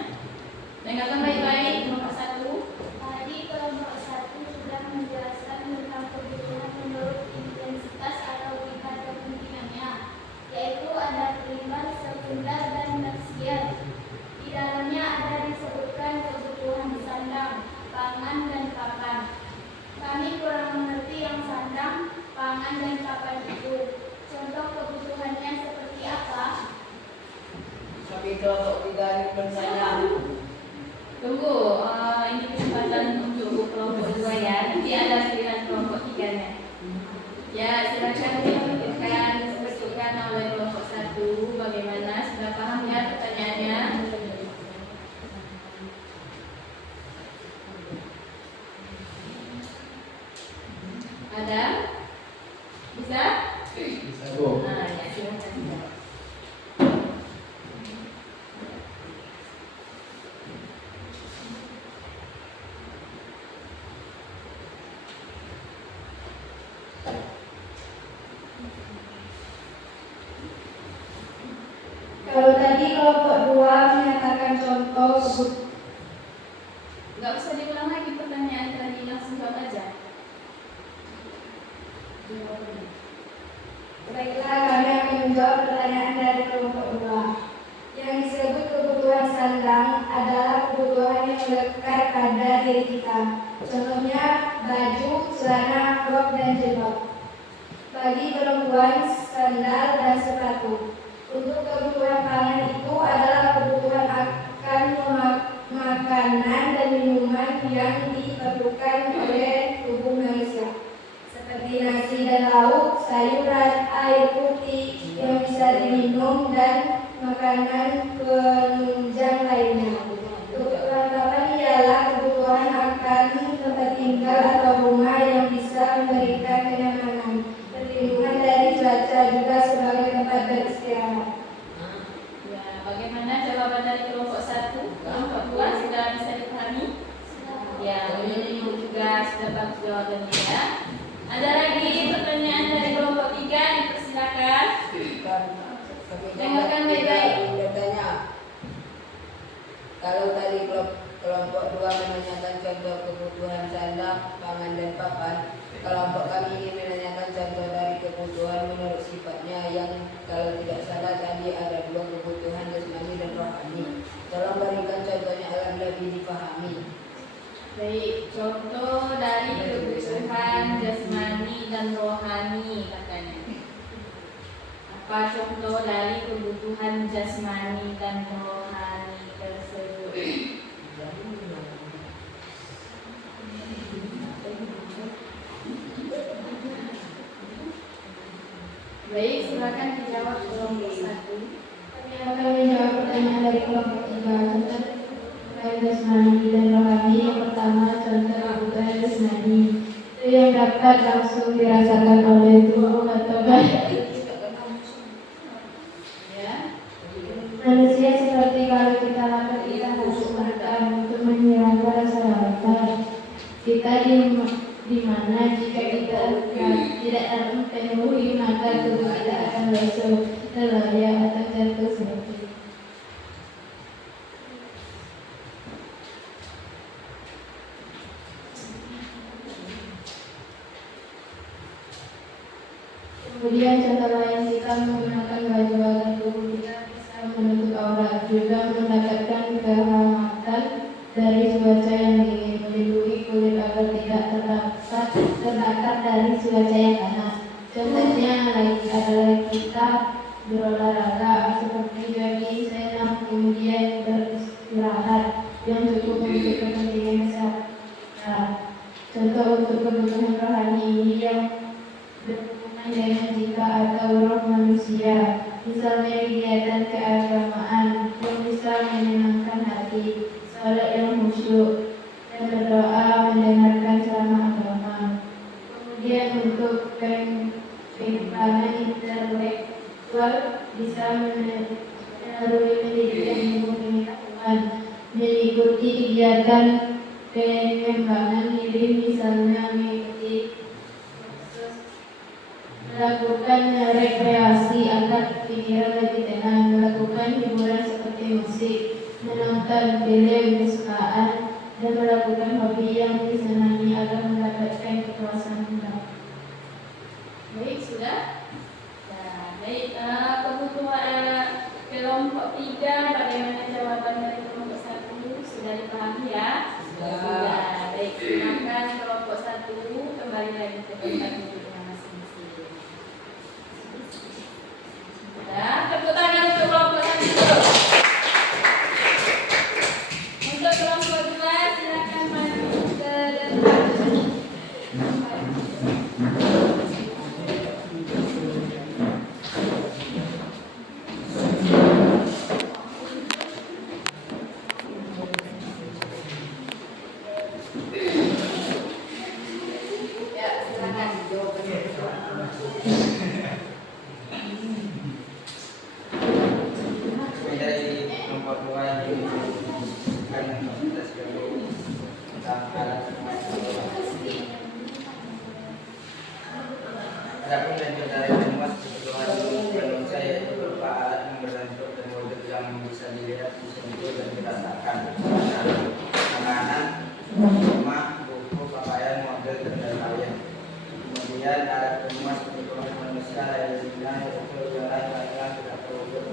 Dengarkan baik-baik kelompok 1. Tadi kelompok 1 sudah menjelaskan tentang kebutuhan menurut intensitas atau tingkat kepentingannya, yaitu ada primer, sekunder, dan tersier. Di dalamnya ada disebutkan kebutuhan sandang, pangan, dan papan. Kami kurang mengerti yang sandang, pangan, dan papan itu. Contoh kebutuhannya seperti apa? Tapi kelompok 3 ini bertanya. Tunggu, ini kesempatan untuk kelompok 2 ya. Nanti ada giliran kelompok 3-nya. Ya, silakan dilanjutkan sebutkan oleh kelompok 1 bagaimana, sudah paham ya pertanyaannya? Ada? Bisa? Bisa, Bu. Nah, ya silakan. Kalau tadi kelompok 2 menyatakan contoh kebutuhan. Nggak usah diulang lagi pertanyaan tadi, langsung jawab aja. Baiklah, kami akan menjawab pertanyaan dari kelompok 2. Yang disebut kebutuhan sandang adalah kebutuhan yang melekat pada diri kita. Contohnya baju, celana, rok, dan jilbab. Bagi perempuan, sandal dan sepatu. Untuk kebutuhan pangan itu adalah kebutuhan akan makanan dan minuman yang diperlukan oleh tubuh manusia, seperti nasi dan lauk, sayuran, air putih yang bisa diminum, dan makanan penunjang lainnya. Kebutuhan papan ialah kebutuhan akan tempat tinggal atau rumah yang bisa memberikan kenyamanan, perlindungan Ya, ini juga sudah bagus jawabannya ya. Ada lagi pertanyaan dari kelompok 3, dipersilakan. Dengarkan baik-baik. Datanya. Kalau tadi kelompok 2 menanyakan contoh kebutuhan sandang, pangan dan papan, kelompok kami ini menanyakan contoh dari kebutuhan menurut sifatnya yang kalau tidak salah tadi ada 2 kebutuhan jasmani dan rohani. Tolong berikan contohnya agar lebih dipahami. Baik, contoh dari kebutuhan jasmani dan rohani katanya. Apa contoh dari kebutuhan jasmani dan rohani tersebut? Baik, silakan dijawab kelompok 1. Kami akan menjawab pertanyaan dari kelompok 3. Contoh kebutuhan jasmani dan rohani. Yang pertama, contoh kebutuhan jasmani itu yang dapat langsung dirasakan oleh tubuh atau badan manusia, seperti kalau kita lapar kita harus makan untuk menghilangkan rasa lapar. Kita di mana jika kita tidak terpenuhi maka tubuh kita akan lesu, terloyak atau jatuh sakit. Kemudian contoh lain, kita menggunakan baju agar tubuh kita bisa menutup aurat, juga mendapatkan kehangatan dari cuaca yang dingin, melindungi kulit agar tidak terbakar dari cuaca yang panas. Contohnya adalah kita berolahraga seperti jogging, senam, kemudian beristirahat yang cukup untuk kepentingan kesehatan. Contoh untuk kebutuhan rohani ini yang dengan jika atau roh manusia, misalnya kegiatan keagamaan yang bisa menyenangkan hati, salat yang khusyuk, dan berdoa mendengarkan ceramah agama. Kemudian untuk pengembangan intelektual bisa melalui pendidikan ilmu pengetahuan, mengikuti kegiatan pengembangan diri, misalnya mengikuti melakukan rekreasi agar pikiran lebih tenang, melakukan hiburan seperti musik, menonton film kesukaan, dan melakukan hobi yang disenangi agar mendapatkan kepuasan batin. Baik, sudah? Nah, baik, kebutuhan kelompok 3, bagaimana jawaban dari kelompok 1? Sudah dipahami ya? Sudah. Baik, silakan kelompok 1 kembali lagi ke tempat duduknya masing-masing. Sudah, tepuk tangan untuk kelompok 1. Untuk kelompok 2, silakan maju ke depan. Ya, silakan. Dari kelompok 2 yang dibutuhkan fasilitas dulu tentang alat adapun lanjut dari penyuas kebutuhan manusia yaitu berupa alat yang berbentuk dan wujud yang bisa dilihat, disentuh dan dirasakan. Makanan, rumah, buku, pakaian, model dan lain-lain. Kemudian alat penyuas kebutuhan manusia lainnya yaitu jalan-jalan tidak terwujud.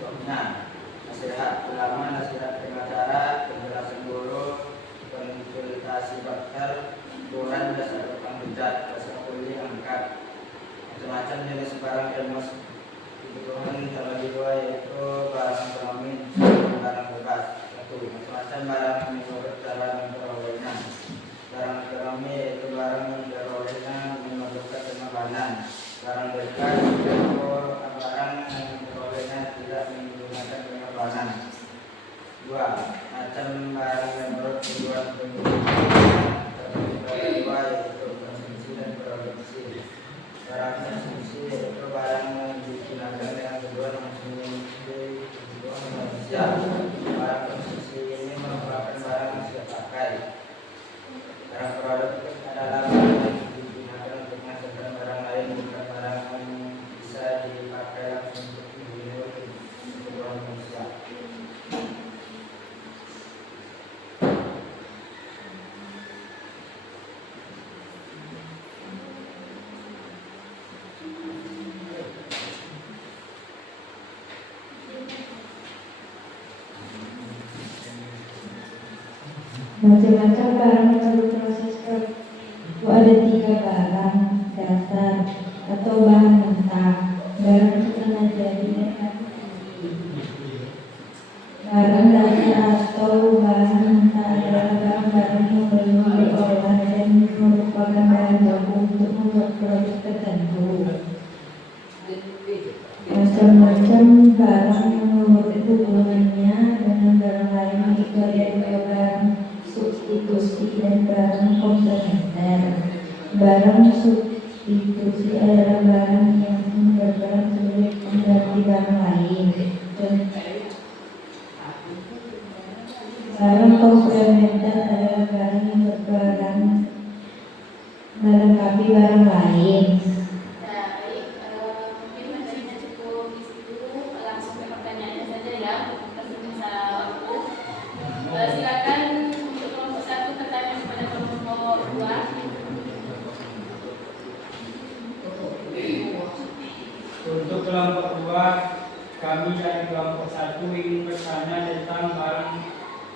Contohnya nasihat ulama, nasihat pengacara, penjelasan guru, konsultasi dokter, Tuhan, dasar tukang hujat, dasar kuli, angkat, macam-macam jenis barang ilmu kebutuhan terbagi dua yaitu barang ekonomi dan barang bekas. Satu, macam-macam barang menurut cara memperolehnya. Barang ekonomi yaitu barang yang diperolehnya memerlukan pengembangan. Barang bekas yaitu barang yang memperolehnya tidak menggunakan pengembangan. Dua, macam barang menurut tujuan penggunaan terbagi dua yaitu konsumsi dan produksi. Barang konsumsi yaitu barang yang digunakan dengan tujuan mengonsumsi kebutuhan manusia. Barang konsumsi ini merupakan barang yang siap pakai. Macam-macam barang menurut proses ada 3 barang dasar atau bahan mentah. Barang setengah jadi dan satu tinggi. Barang dasar atau bahan mentah adalah barang-barang yang belum diolah dan merupakan bahan baku untuk membuat produk tertentu. Macam-macam barang menurut hubungannya dengan barang lain itu ada 2 barang substitusi dan barang komplementer. Barang substitusi adalah barang yang berperan sebagai pengganti barang lain. Barang komplementer adalah barang yang berperan melengkapi barang lain. Baik, mungkin materinya cukup di situ. Langsung ke pertanyaannya saja ya, untuk sisa waktu. Silakan untuk kelompok 1 pertanyaan kepada kelompok 2. Untuk kelompok 2, kami dari kelompok 1 ingin bertanya tentang barang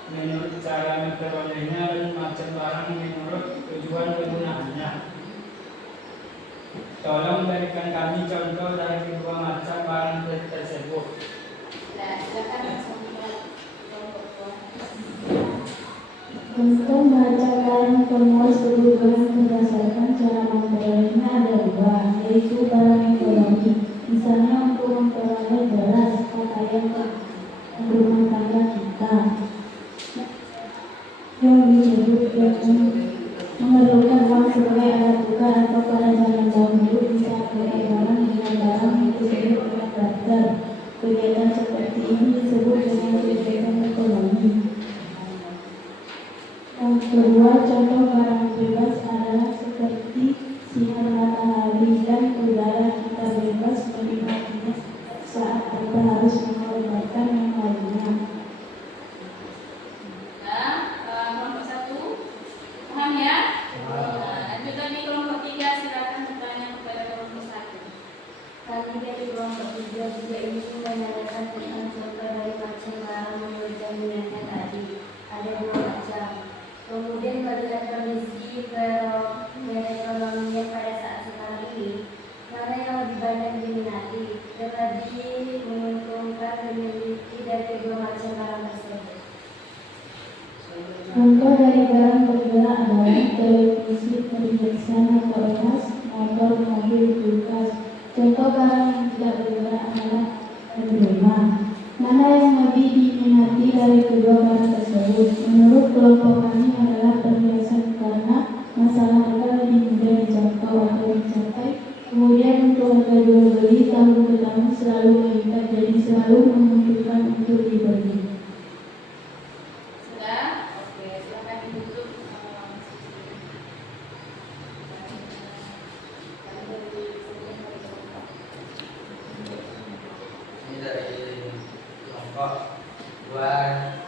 menurut cara memperolehnya dan macam barang menurut tujuan penggunaannya. Tolong berikan kami contoh dari kedua macam barang tersebut. Nah, silakan langsung ke kelompok 2. Untuk baca barang pemuas perubahan berdasarkan cara memperolehnya ada 2, yaitu barang ekonomi. Misalnya untuk memperoleh beras, pakaian rumah tangga kita, yang disebut memerlukan uang sebagai alat tukar atau pada zaman dahulu bisa berkaitan dengan barang itu disebut dengan barter. Kegiatan seperti ini disebut dengan kegiatan ekonomi. Yang kedua, contoh barang bebas adalah seperti sinar matahari dan udara. Kita bebas menikmatinya saat kita harus mengorbankan yang lainnya. Nah, kelompok 1 paham ya? Lanjut lagi kelompok 3, silakan bertanya kepada kelompok 1. Kami dari kelompok 3 juga ingin menanyakan tentang contoh dari macam barang menurut jaminannya tadi. Ada 2 macam. Kemudian melihat kondisi perekonomian pada saat sekarang ini, mana yang lebih banyak diminati, lebih menguntungkan memiliki dari kedua macam barang tersebut. Contoh dari barang bergerak adalah televisi, television atau emas, motor, mobil, kulkas. Contoh barang yang tidak bergerak adalah rumah. Mana yang lebih diminati dari kedua barang tersebut? Menurut kelompok kami adalah perhiasan karena masalah harga lebih mudah dijangkau atau dicapai. Kemudian untuk harga jual beli tahun ke tahun selalu meningkat, jadi selalu memungkinkan untuk dibeli. Sudah? Oke, silakan ditutup. Ini dari kelompok 2.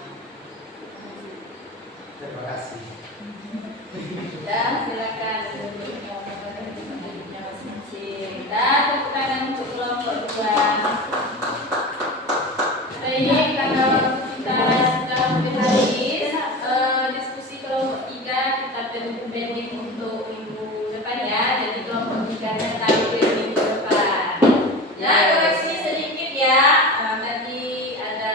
Terima kasih. Dan silakan ditutup pertanyaannya masing-masing. Dan tepuk tangan untuk kelompok 2. Baik, karena waktu kita sudah hampir habis, diskusi kelompok 3 kita tunggu pending untuk minggu depan ya. Jadi kelompok 3-nya tampil minggu depan. Nah, koreksi sedikit ya. Tadi ada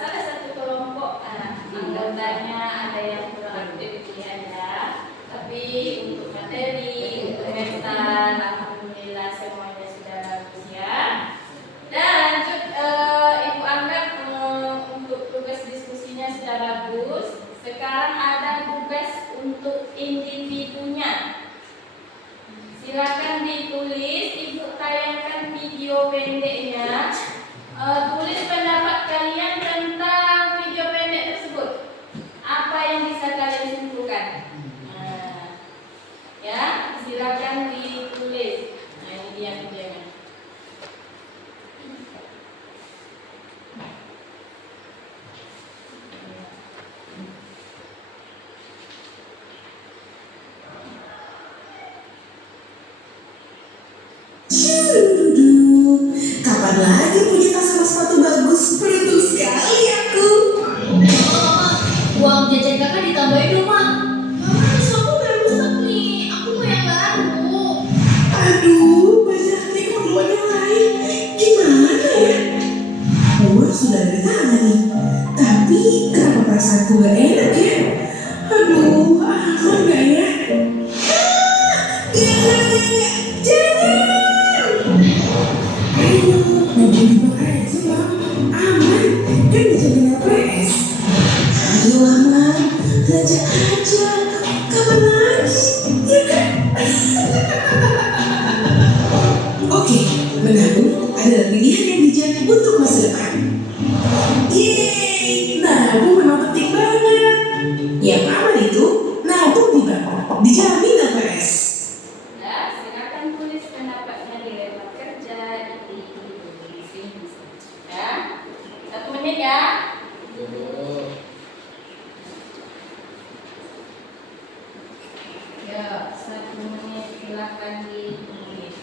salah satu kelompok anggotanya ada yang kurang aktif pilihannya. Tapi untuk materi, untuk mental, alhamdulillah semuanya sudah bagus ya. Dan lanjut, Ibu anggap untuk tugas diskusinya sudah bagus. Sekarang ada tugas untuk individunya. Silakan ditulis, Ibu tayangkan video pendeknya. Tulis pendapat kalian tentang video pendek tersebut. Apa yang bisa kalian simpulkan? Ya, silakan ditulis. Nah, ini dia videonya. Kapal Ya, 1 menit silakan ditulis.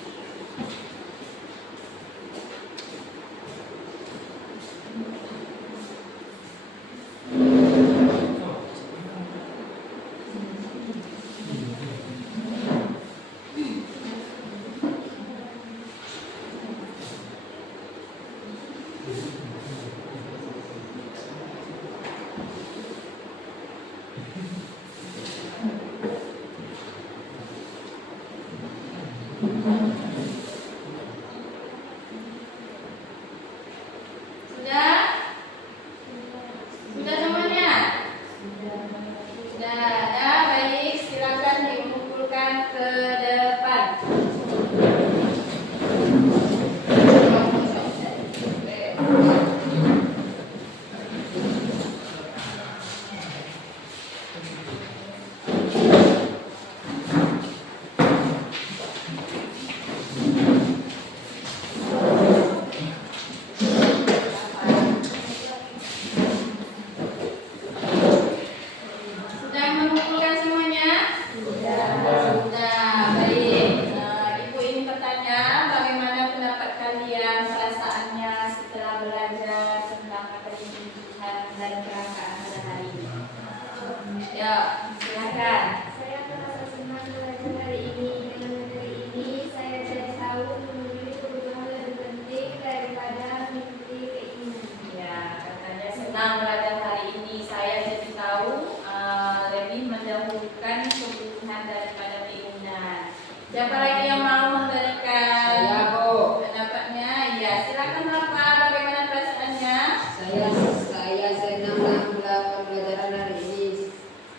Sudah? Sudah semuanya? Sudah ada, baik, silakan dikumpulkan ke depan. Sudah mengumpulkan semuanya? Sudah, baik. Ibu ingin bertanya, bagaimana pendapat kalian, perasaannya setelah belajar tentang akademi Tuhan dan kerangkaan pada hari ini? Ya, silakan. Saya merasa senang belajar hari ini. Dengan materi ini, saya jadi tahu memilih kebutuhan lebih penting daripada mimpi keinginan. Ya, katanya senang belajar hari ini. Saya jadi tahu lebih mendahulukan kebutuhan daripada keinginan. Siapa lagi yang mau memberikan Saya, Bu. pendapatnya? Ya, silakan Bapak. Bagaimana perasaannya? Saya senang dalam pelajaran hari ini.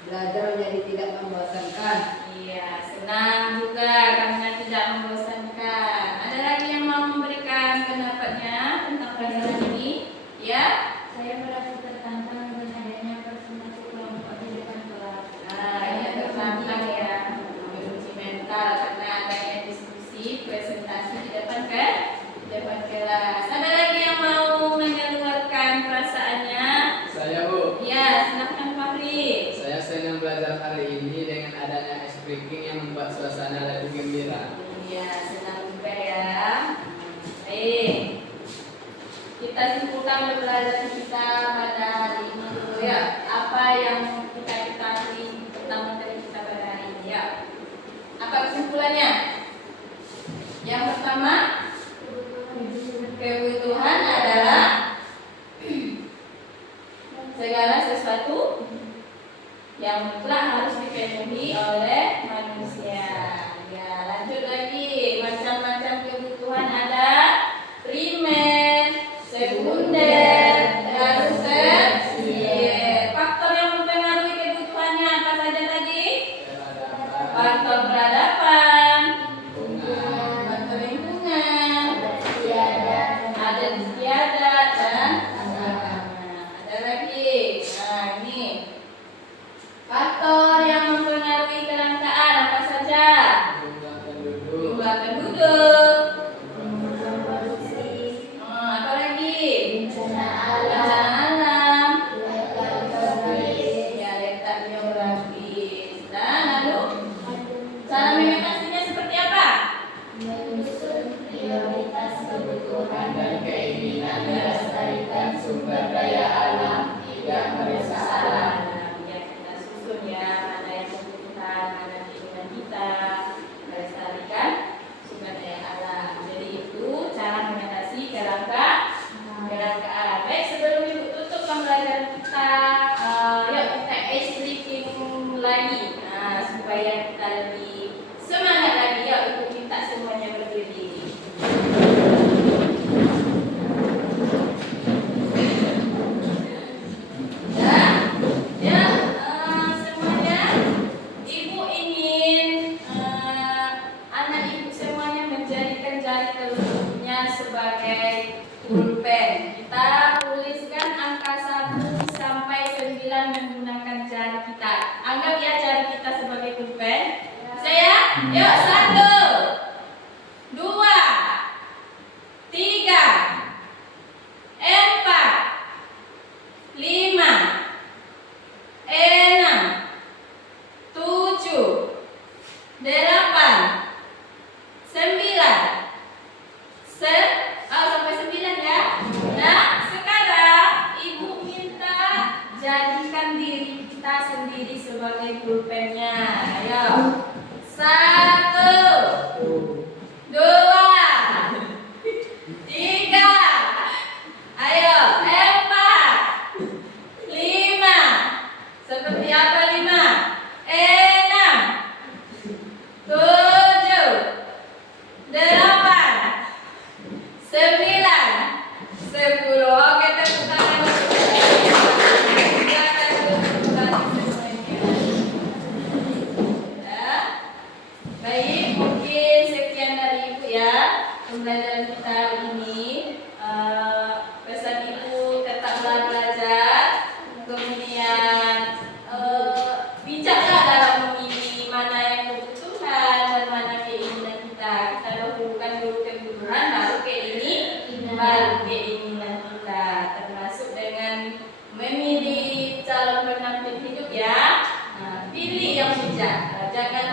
Belajar menjadi tidak membosankan. Iya, senang juga karena tidak membosankan. Ada lagi yang mau memberikan pendapatnya tentang pelajaran ini? Ya? Saya merasa tertantang dengan adanya presentasi kelompok di depan kelas. Nah, ini tertantang ya, menguji mental karena adanya diskusi, presentasi di depan kelas. Ada lagi yang mau mengeluarkan perasaannya? Saya, Bu. Ya, silakan Fahri. Saya senang belajar hari ini dengan adanya ice breaking yang membuat suasana lebih gembira. Ya, senang juga ya. Baik, kita simpulkan pembelajaran kita pada hari ini dulu ya. Apa yang kita ketahui tentang materi kita pada hari ini ya? Apa kesimpulannya? Yang pertama, kebutuhan adalah segala sesuatu yang mutlak harus dipenuhi oleh manusia. Ya, lanjut lagi. Macam-macam kebutuhan ada primer, sekunder, dan tersier. Faktor yang mempengaruhi kebutuhannya apa saja tadi? Faktor peradaban, faktor lingkungan, adat istiadat, dan agama. Ada lagi. Nah, ini faktor yang mempengaruhi kelangkaan apa saja? Jumlah penduduk, Jumlah penduduk. Apa lagi? Bencana alam. Ya, letak geografis. Dan lalu cara mengatasinya seperti apa? Menyusun prioritas kebutuhan dan keinginan melestarikan sumber daya alam tidak merusak alam. Ya, kita susun ya, mana yang kebutuhan, mana keinginan kita melestarikan sumber daya alam. Jadi itu cara mengatasi kelangkaan. Baik, sebelum Ibu tutup pembelajaran kita, yuk kita ice breaking lagi. Nah, supaya kita lebih semangat lagi, yuk Ibu minta semuanya berdiri. Ya, semuanya, Ibu ingin anak Ibu semuanya menjadikan jari telunjuknya sebagai pulpen. Kita tuliskan angka 1 sampai 9 menggunakan jari kita. Anggap ya jari kita sebagai pulpen. Saya, yuk 1, 2, 3, 4, 5, 6, 7, Ayo. 1, 2, 3. Ayo, 4, 5. Seperti apa 5? 6, 7, 8, 9, 10. Oke, tepuk tangan untuk silakan duduk kembali semuanya. Ya. Baik, mungkin sekian dari Ibu ya pembelajaran kita hari ini. Pesan Ibu tetaplah belajar, kemudian bijaklah dalam memilih mana yang kebutuhan dan mana keinginan kita. Kita dahulukan dulu kebutuhan, baru keinginan kita, termasuk dengan memilih calon pendamping hidup ya. Pilih yang bijak, jangan